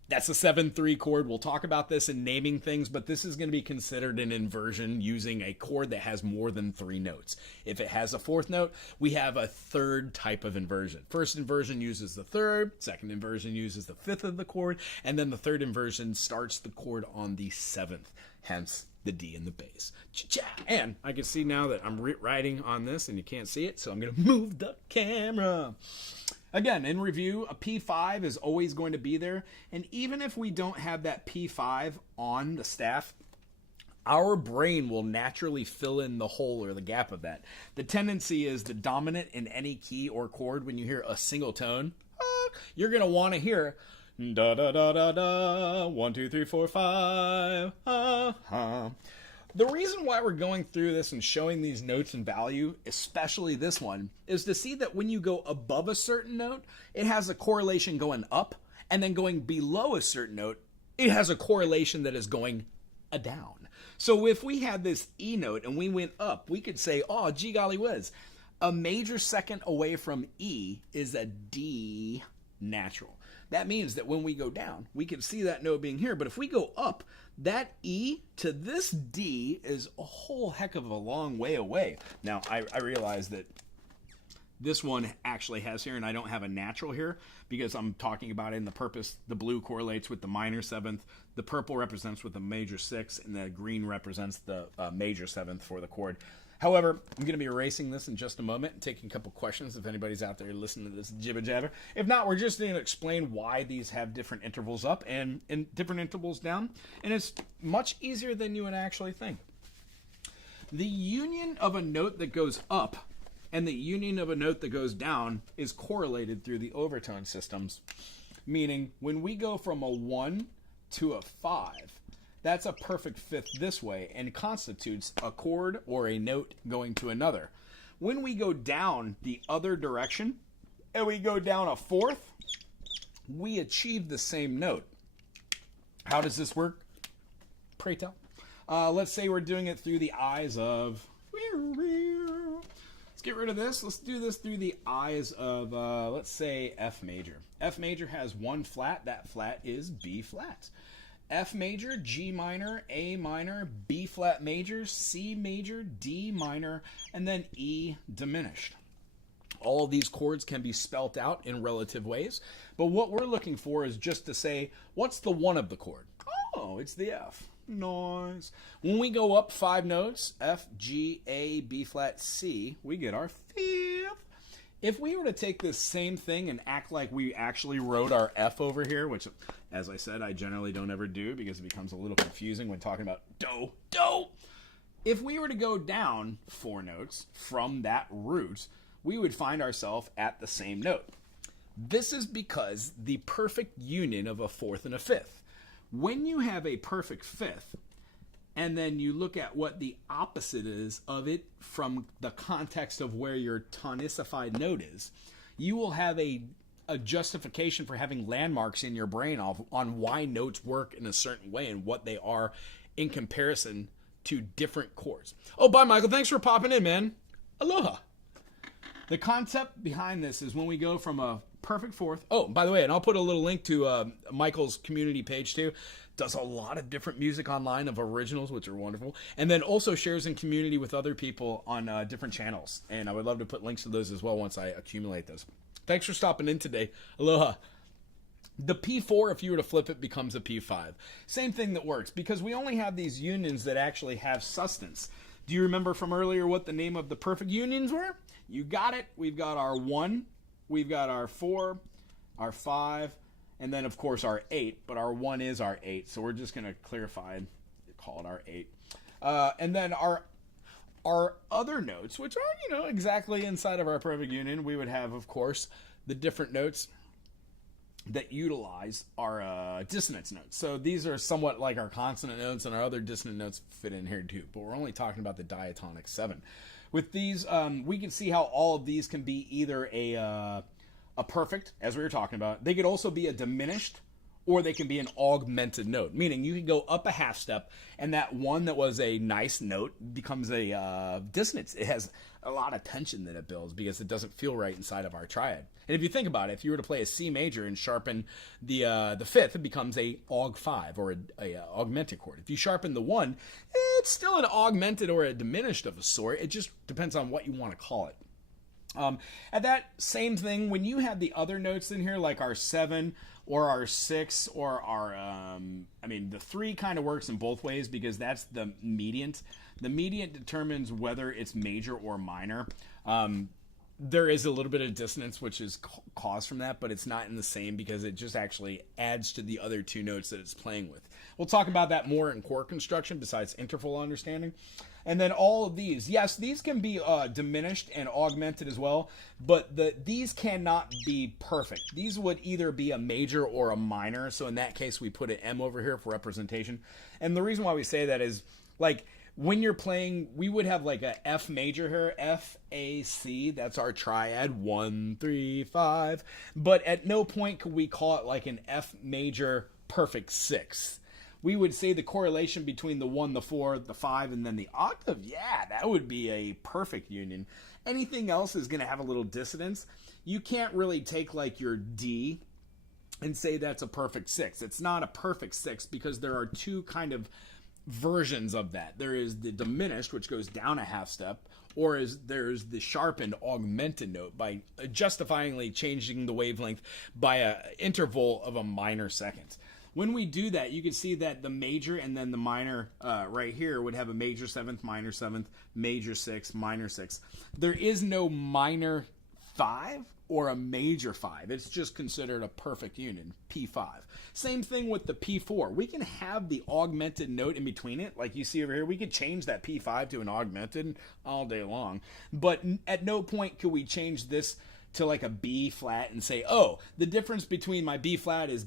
That's a 7-3 chord. We'll talk about this in naming things, but this is going to be considered an inversion using a chord that has more than 3 notes. If it has a 4th note, we have a 3rd type of inversion. First inversion uses the 3rd, second inversion uses the 5th of the chord, and then the 3rd inversion starts the chord on the 7th, hence the D in the bass. Cha-cha! And I can see now that I'm writing on this and you can't see it, so I'm going to move the camera. Again, in review, a P5 is always going to be there. And even if we don't have that P5 on the staff, our brain will naturally fill in the hole or the gap of that. The tendency is the dominant in any key or chord. When you hear a single tone, you're going to want to hear da da da da da, 1, 2, 3, 4, 5. The reason why we're going through this and showing these notes and value, especially this one, is to see that when you go above a certain note, it has a correlation going up, and then going below a certain note, it has a correlation that is going down. So if we had this E note and we went up, we could say, oh, gee golly whiz, a major second away from E is a D natural. That means that when we go down, we can see that note being here, but if we go up, that E to this D is a whole heck of a long way away. Now, I realize that this one actually has here, and I don't have a natural here because I'm talking about it in the purpose. The blue correlates with the minor 7th, the purple represents with the major 6, and the green represents the major 7th for the chord. However, I'm going to be erasing this in just a moment and taking a couple questions if anybody's out there listening to this jibber jabber. If not, we're just going to explain why these have different intervals up and different intervals down. And it's much easier than you would actually think. The union of a note that goes up and the union of a note that goes down is correlated through the overtone systems. Meaning, when we go from a 1 to a 5, that's a perfect fifth this way and constitutes a chord or a note going to another. When we go down the other direction and we go down a 4th, we achieve the same note. How does this work? Pray tell. Let's say we're doing it through the eyes of... Let's get rid of this. Let's do this through the eyes of, let's say, F major. F major has 1 flat. That flat is B flat. F major, G minor, A minor, B flat major, C major, D minor, and then E diminished. All of these chords can be spelt out in relative ways, but what we're looking for is just to say, what's the one of the chord? Oh, it's the F. Nice. When we go up 5 notes, F, G, A, B flat, C, we get our 5th. If we were to take this same thing and act like we actually wrote our F over here, which, as I said, I generally don't ever do because it becomes a little confusing when talking about do, do. If we were to go down 4 notes from that root, we would find ourselves at the same note. This is because the perfect union of a 4th and a 5th. When you have a perfect 5th, and then you look at what the opposite is of it from the context of where your tonicified note is, you will have a justification for having landmarks in your brain on why notes work in a certain way and what they are in comparison to different chords. Oh, bye, Michael. Thanks for popping in, man. Aloha. The concept behind this is when we go from a perfect 4th. Oh, by the way, and I'll put a little link to Michael's community page too. Does a lot of different music online of originals, which are wonderful. And then also shares in community with other people on different channels. And I would love to put links to those as well once I accumulate those. Thanks for stopping in today. Aloha. The P4, if you were to flip it, becomes a P5. Same thing that works because we only have these unions that actually have sustenance. Do you remember from earlier what the name of the perfect unions were? You got it. We've got our 1, we've got our 4, our 5, and then, of course, our 8, but our 1 is our 8, so we're just going to clarify and call it our 8. And then our other notes, which are, exactly inside of our perfect union, we would have, of course, the different notes that utilize our dissonance notes. So these are somewhat like our consonant notes, and our other dissonant notes fit in here too, but we're only talking about the diatonic 7. With these, we can see how all of these can be either a perfect, as we were talking about. They could also be a diminished, or they can be an augmented note, meaning you can go up a half step, and that one that was a nice note becomes a dissonance. It has a lot of tension that it builds because it doesn't feel right inside of our triad. And if you think about it, if you were to play a C major and sharpen the 5th, it becomes a aug 5 or a augmented chord. If you sharpen the 1, it's still an augmented or a diminished of a sort. It just depends on what you want to call it. And that same thing, when you have the other notes in here, like our 7 or our 6 or our, the 3 kind of works in both ways because that's the mediant. The mediant determines whether it's major or minor. There is a little bit of dissonance, which is caused from that, but it's not in the same because it just actually adds to the other 2 notes that it's playing with. We'll talk about that more in chord construction besides interval understanding. And then all of these, yes, these can be diminished and augmented as well, but these cannot be perfect. These would either be a major or a minor, so in that case we put an M over here for representation. And the reason why we say that is, like, when you're playing, we would have like a F major here, F, A, C, that's our triad, 1, 3, 5, but at no point could we call it like an F major perfect 6. We would say the correlation between the 1, the 4, the 5, and then the octave, yeah, that would be a perfect union. Anything else is going to have a little dissonance. You can't really take like your D and say that's a perfect 6. It's not a perfect 6 because there are 2 kind of versions of that. There is the diminished, which goes down a half step, or there's the sharpened augmented note by justifyingly changing the wavelength by an interval of a minor second. When we do that, you can see that the major and then the minor right here would have a major 7th, minor 7th, major 6, minor 6. There is no minor 5 or a major 5. It's just considered a perfect union, P5. Same thing with the P4. We can have the augmented note in between it, like you see over here. We could change that P5 to an augmented all day long, but at no point could we change this to like a B flat and say, oh, the difference between my B flat is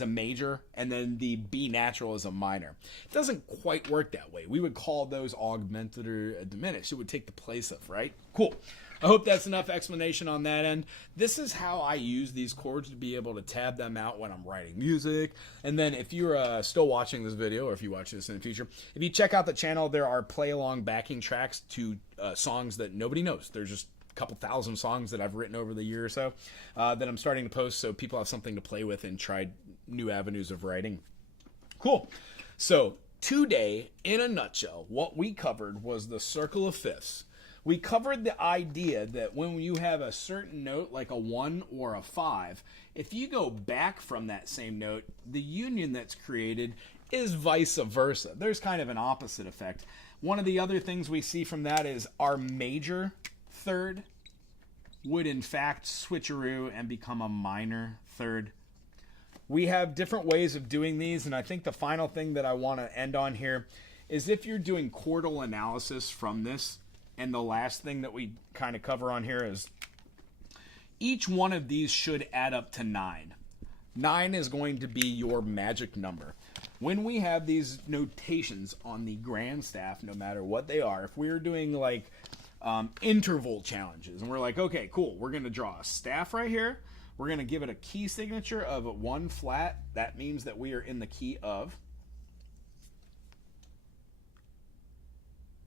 a major and then the B natural is a minor. It doesn't quite work that way. We would call those augmented or diminished. It would take the place of, right? Cool. I hope that's enough explanation on that end. This is how I use these chords to be able to tab them out when I'm writing music. And then if you're still watching this video, or if you watch this in the future, if you check out the channel, there are play-along backing tracks to songs that nobody knows. There's just a couple thousand songs that I've written over the year or so that I'm starting to post so people have something to play with and try new avenues of writing. Cool. So today, in a nutshell, what we covered was the circle of fifths. we covered the idea that when you have a certain note, like a 1 or a 5, if you go back from that same note, the union that's created is vice versa. There's kind of an opposite effect. One of the other things we see from that is our major third would in fact switcheroo and become a minor third. We have different ways of doing these, and I think the final thing that I want to end on here is if you're doing chordal analysis from this, and the last thing that we kind of cover on here is each one of these should add up to 9. 9 is going to be your magic number. When we have these notations on the grand staff, no matter what they are, if we're doing like interval challenges, and we're like, okay, cool, we're going to draw a staff right here. We're going to give it a key signature of 1 flat. That means that we are in the key of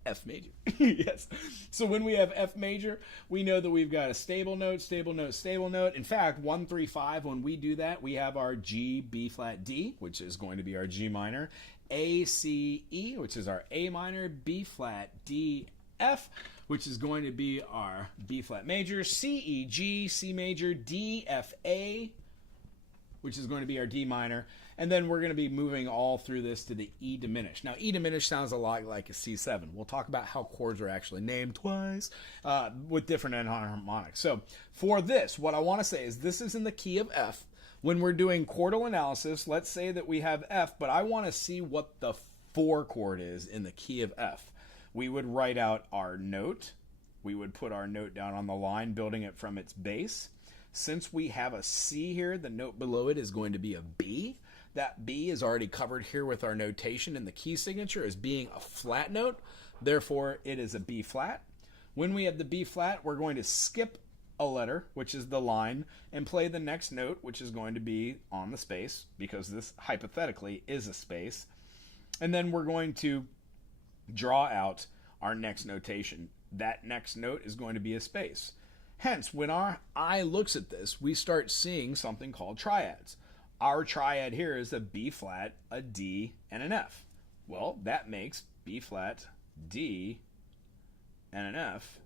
F major. Yes. So when we have F major, we know that we've got a stable note, stable note, stable note. In fact, 1, 3, 5, when we do that, we have our G, B flat, D, which is going to be our G minor, A, C, E, which is our A minor, B flat, D, F, which is going to be our B flat major, C, E, G, C major, D, F, A, which is going to be our D minor. And then we're going to be moving all through this to the E diminished. Now, E diminished sounds a lot like a C7. We'll talk about how chords are actually named twice with different enharmonics. So for this, what I want to say is this is in the key of F. When we're doing chordal analysis, let's say that we have F, but I want to see what the 4 chord is in the key of F. We would write out our note. We would put our note down on the line, building it from its base. Since we have a C here, the note below it is going to be a B. That B is already covered here with our notation in the key signature as being a flat note. Therefore, it is a B flat. When we have the B flat, we're going to skip a letter, which is the line, and play the next note, which is going to be on the space, because this hypothetically is a space. And then we're going to draw out our next notation. That next note is going to be a space. Hence, when our eye looks at this, we start seeing something called triads. Our triad here is a B flat, a D, and an F. Well, that makes B flat, D, and an F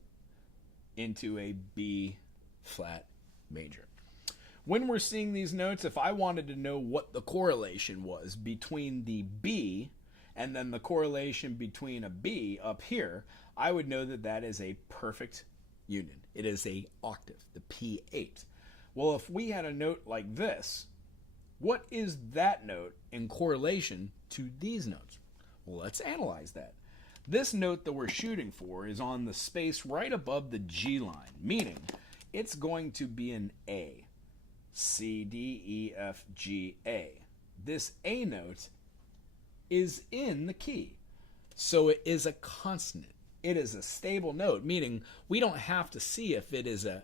into a B flat major. When we're seeing these notes, if I wanted to know what the correlation was between the B and then the correlation between a B up here, I would know that that is a perfect union. It is a octave, the P8. Well, if we had a note like this, what is that note in correlation to these notes? Well, let's analyze that. This note that we're shooting for is on the space right above the G line, meaning it's going to be an A. C, D, E, F, G, A. This A note is in the key, so it is a consonant. It is a stable note, meaning we don't have to see if it is a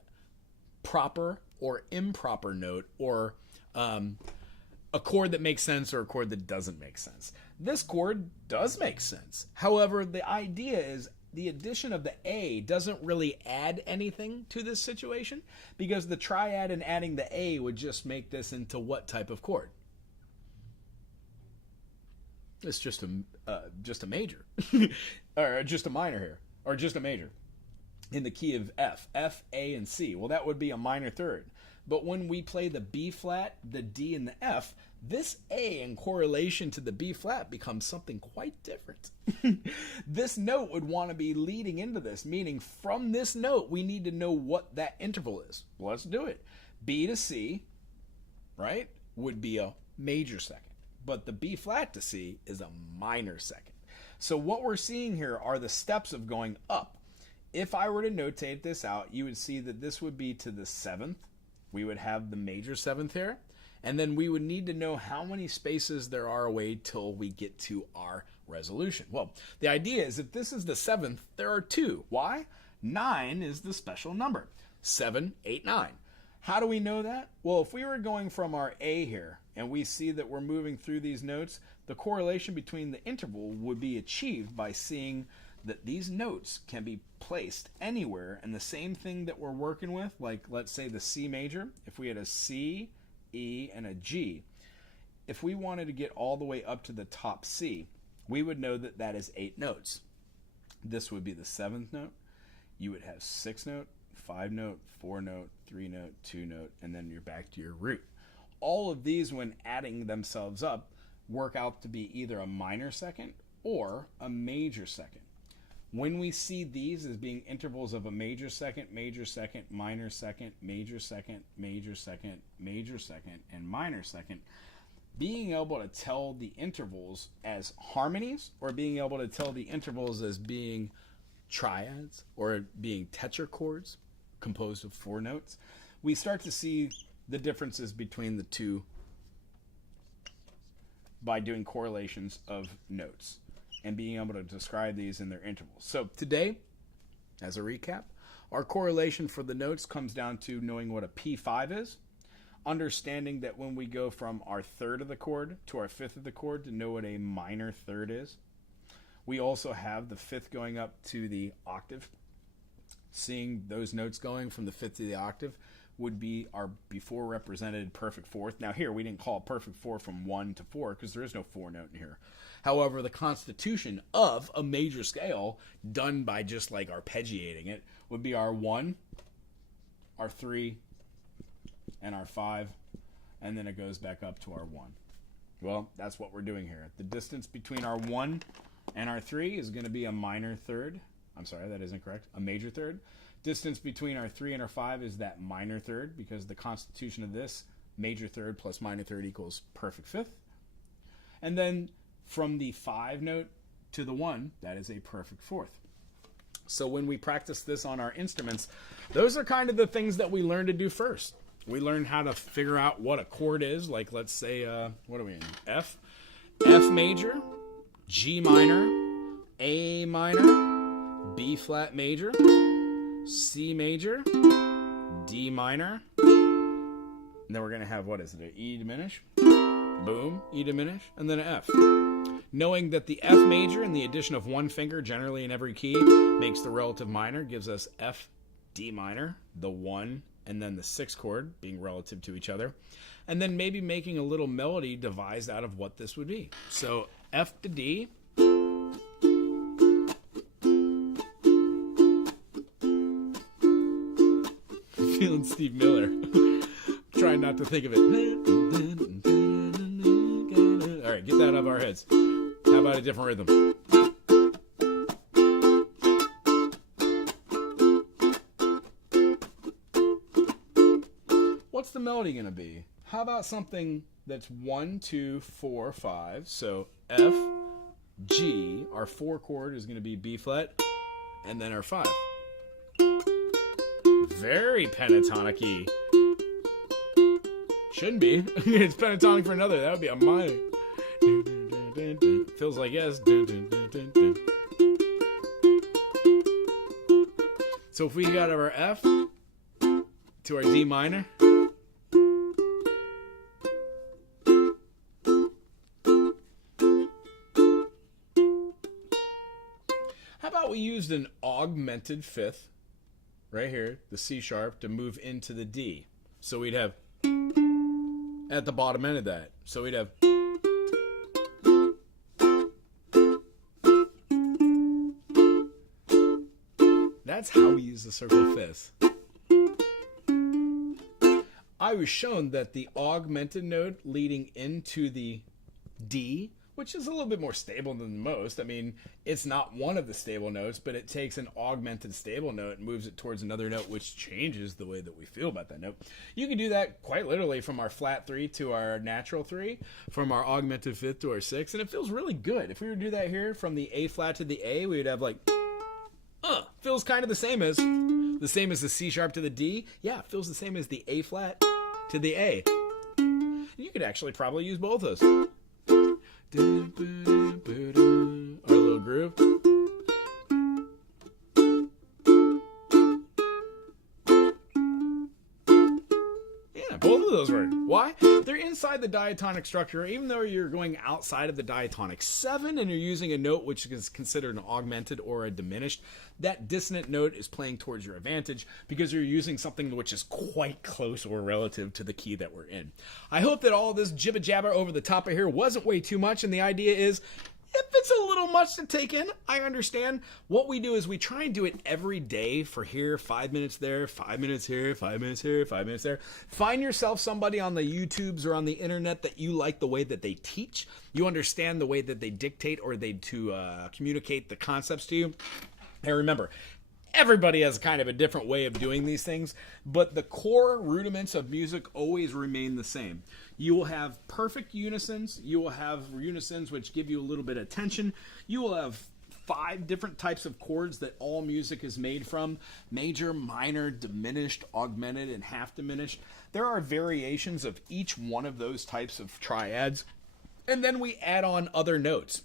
proper or improper note, or a chord that makes sense or a chord that doesn't make sense. This chord does make sense. However, the idea is the addition of the A doesn't really add anything to this situation, because the triad and adding the A would just make this into what type of chord? It's just a major, or just a minor here, or just a major in the key of F, F, A, and C. Well, that would be a minor third. But when we play the B flat, the D, and the F, this A in correlation to the B flat becomes something quite different. This note would want to be leading into this, meaning from this note, we need to know what that interval is. Well, let's do it. B to C, right, would be a major second. But the B flat to C is a minor second. So what we're seeing here are the steps of going up. If I were to notate this out, you would see that this would be to the 7th. We would have the major 7th here, and then we would need to know how many spaces there are away till we get to our resolution. Well, the idea is if this is the 7th, there are 2. Why? 9 is the special number. 7, 8, 9. How do we know that? Well, if we were going from our A here, and we see that we're moving through these notes, the correlation between the interval would be achieved by seeing that these notes can be placed anywhere, and the same thing that we're working with, like let's say the C major, if we had a C, E, and a G, if we wanted to get all the way up to the top C, we would know that that is 8 notes. This would be the 7th note. you would have 6-note, 5-note, 4-note, 3-note, 2-note, and then you're back to your root. All of these, when adding themselves up, work out to be either a minor second or a major second. When we see these as being intervals of a major second, minor second, major second, major second, major second, and minor second, being able to tell the intervals as harmonies or being able to tell the intervals as being triads or being tetrachords composed of 4 notes, we start to see the differences between the two by doing correlations of notes and being able to describe these in their intervals. So today, as a recap, our correlation for the notes comes down to knowing what a P5 is, understanding that when we go from our third of the chord to our fifth of the chord, to know what a minor third is. We also have the fifth going up to the octave. Seeing those notes going from the fifth to the octave would be our before represented perfect fourth. Now here, we didn't call it perfect four from 1 to 4 because there is no 4 note in here. However, the constitution of a major scale, done by just like arpeggiating it, would be our 1, our 3, and our 5, and then it goes back up to our 1. Well, that's what we're doing here. The distance between our 1 and our 3 is going to be a minor third. I'm sorry, that isn't correct. A major third. Distance between our 3 and our 5 is that minor third, because the constitution of this, major third plus minor third equals perfect fifth. And then from the 5 note to the 1, that is a perfect fourth. So when we practice this on our instruments, those are kind of the things that we learn to do first. We learn how to figure out what a chord is, like let's say, what are we in? F major, G minor, A minor, B flat major, C major, D minor, and then we're going to have, what is it, an E diminish, boom, E diminish, and then an F. Knowing that the F major and the addition of one finger generally in every key makes the relative minor, gives us F, D minor, the 1, and then the 6th chord being relative to each other, and then maybe making a little melody devised out of what this would be. So F to D, feeling Steve Miller. Trying not to think of it. All right, get that out of our heads. How about a different rhythm? What's the melody going to be? How about something that's 1, 2, 4, 5? So F, G, our 4 chord is going to be B flat, and then our 5. Very pentatonic-y. Shouldn't be. It's pentatonic for another. That would be a minor. Feels like yes. So if we got our F to our D minor, how about we used an augmented fifth right here, the C sharp, to move into the D. So we'd have at the bottom end of that. So we'd have that's how we use the circle fifths. I was shown that the augmented note leading into the D, which is a little bit more stable than most. I mean, it's not one of the stable notes, but it takes an augmented stable note and moves it towards another note, which changes the way that we feel about that note. You can do that quite literally from our flat 3 to our natural 3, from our augmented fifth to our 6, and it feels really good. If we were to do that here from the A flat to the A, we would have like, feels kind of the same as the C sharp to the D. Yeah, it feels the same as the A flat to the A. You could actually probably use both of those. Our little groove. Yeah, both of those work. Why? They're inside the diatonic structure, even though you're going outside of the diatonic 7 and you're using a note which is considered an augmented or a diminished. That dissonant note is playing towards your advantage because you're using something which is quite close or relative to the key that we're in. I hope that all this jibba jabber over the top of here wasn't way too much, and the idea is, if It's a little much to take in. I understand. What we do is we try and do it every day for here, 5 minutes there, 5 minutes here, 5 minutes here, 5 minutes there. Find yourself somebody on the YouTubes or on the internet that you like the way that they teach. You understand the way that they dictate or they communicate the concepts to you. And remember, everybody has kind of a different way of doing these things, but the core rudiments of music always remain the same. You will have perfect unisons. You will have unisons which give you a little bit of tension. You will have 5 different types of chords that all music is made from: major, minor, diminished, augmented, and half diminished. There are variations of each one of those types of triads, and then we add on other notes.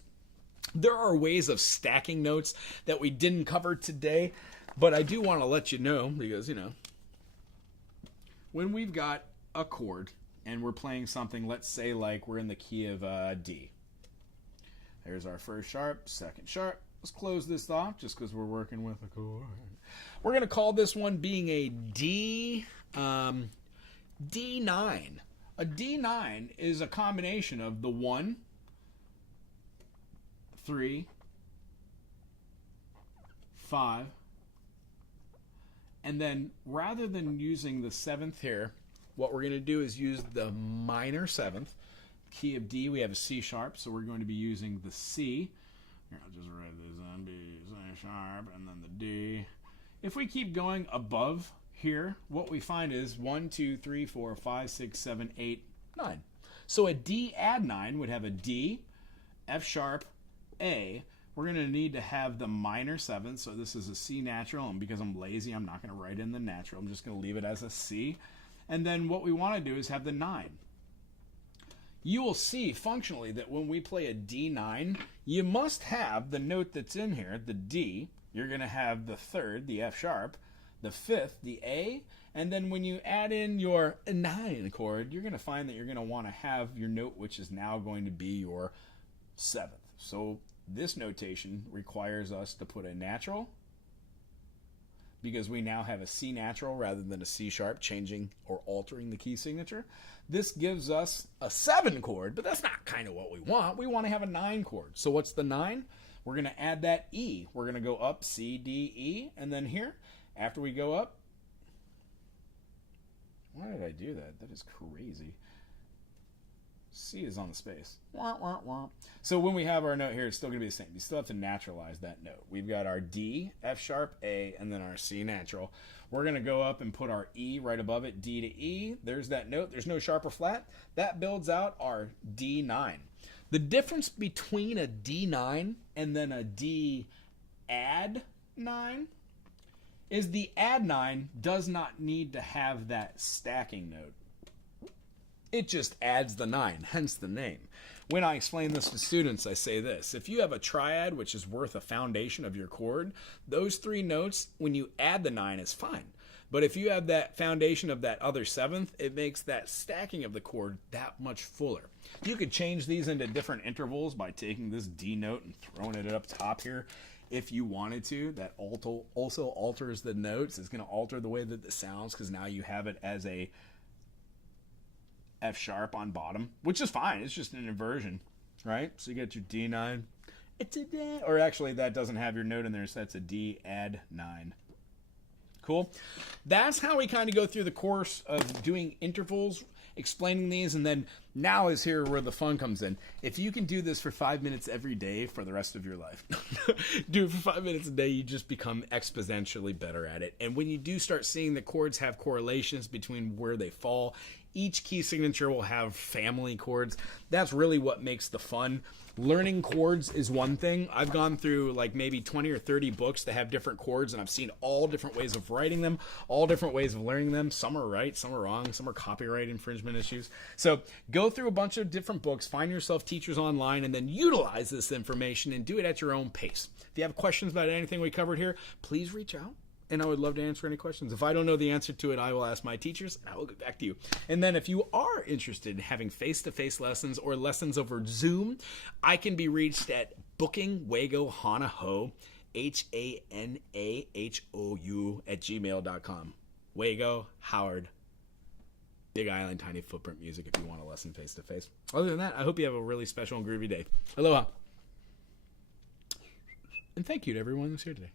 There are ways of stacking notes that we didn't cover today, but I do want to let you know, because, when we've got a chord and we're playing something, let's say like we're in the key of D. There's our first sharp, second sharp. Let's close this off just because we're working with a chord. We're going to call this one being a D, D9. A D9 is a combination of the 1, 3, 5, and then rather than using the 7th here, what we're going to do is use the minor 7th. Key of D, we have a C sharp, so we're going to be using the C. Here, I'll just write this on B, C sharp, and then the D. If we keep going above here, what we find is 1, 2, 3, 4, 5, 6, 7, 8, 9. So a D add 9 would have a D, F sharp, A. We're going to need to have the minor 7th, so this is a C natural, and because I'm lazy, I'm not going to write in the natural. I'm just going to leave it as a C. And then what we want to do is have the 9. You will see functionally that when we play a D9, you must have the note that's in here, the D. You're going to have the 3rd, the F sharp, the 5th, the A, and then when you add in your 9 chord, you're going to find that you're going to want to have your note, which is now going to be your 7th. So this notation requires us to put a natural, because we now have a C natural rather than a C sharp, changing or altering the key signature. This gives us a 7 chord, but that's not kind of what we want. We want to have a 9 chord. So what's the 9? We're going to add that E. We're going to go up C, D, E, and then here, after we go up, why did I do that? That is crazy. C is on the space. Wah, wah, wah. So when we have our note here, it's still going to be the same. You still have to naturalize that note. We've got our D, F sharp, A, and then our C natural. We're going to go up and put our E right above it, D to E. There's that note. There's no sharp or flat. That builds out our D9. The difference between a D9 and then a D add 9 is the add 9 does not need to have that stacking note. It just adds the 9, hence the name. When I explain this to students, I say this: if you have a triad, which is worth a foundation of your chord, those 3 notes, when you add the 9, is fine. But if you have that foundation of that other 7th, it makes that stacking of the chord that much fuller. You could change these into different intervals by taking this D note and throwing it up top here. If you wanted to, that also alters the notes. It's going to alter the way that it sounds, because now you have it as a F sharp on bottom, which is fine. It's just an inversion, right? So you get your D9. It's a D, or actually that doesn't have your note in there, so that's a D add 9. Cool. That's how we kind of go through the course of doing intervals, explaining these, and then now is here where the fun comes in. If you can do this for 5 minutes every day for the rest of your life, do it for 5 minutes a day, you just become exponentially better at it. And when you do start seeing the chords have correlations between where they fall, each key signature will have family chords. That's really what makes the fun. Learning chords is one thing. I've gone through like maybe 20 or 30 books that have different chords, and I've seen all different ways of writing them, all different ways of learning them. Some are right, some are wrong, some are copyright infringement issues. So go through a bunch of different books, find yourself teachers online, and then utilize this information and do it at your own pace. If you have questions about anything we covered here, please reach out, and I would love to answer any questions. If I don't know the answer to it, I will ask my teachers, and I will get back to you. And then if you are interested in having face-to-face lessons or lessons over Zoom, I can be reached at booking Wago Hanaho, HANAHOU @gmail.com. Wago Howard, Big Island Tiny Footprint Music, if you want a lesson face-to-face. Other than that, I hope you have a really special and groovy day. Aloha. And thank you to everyone who's here today.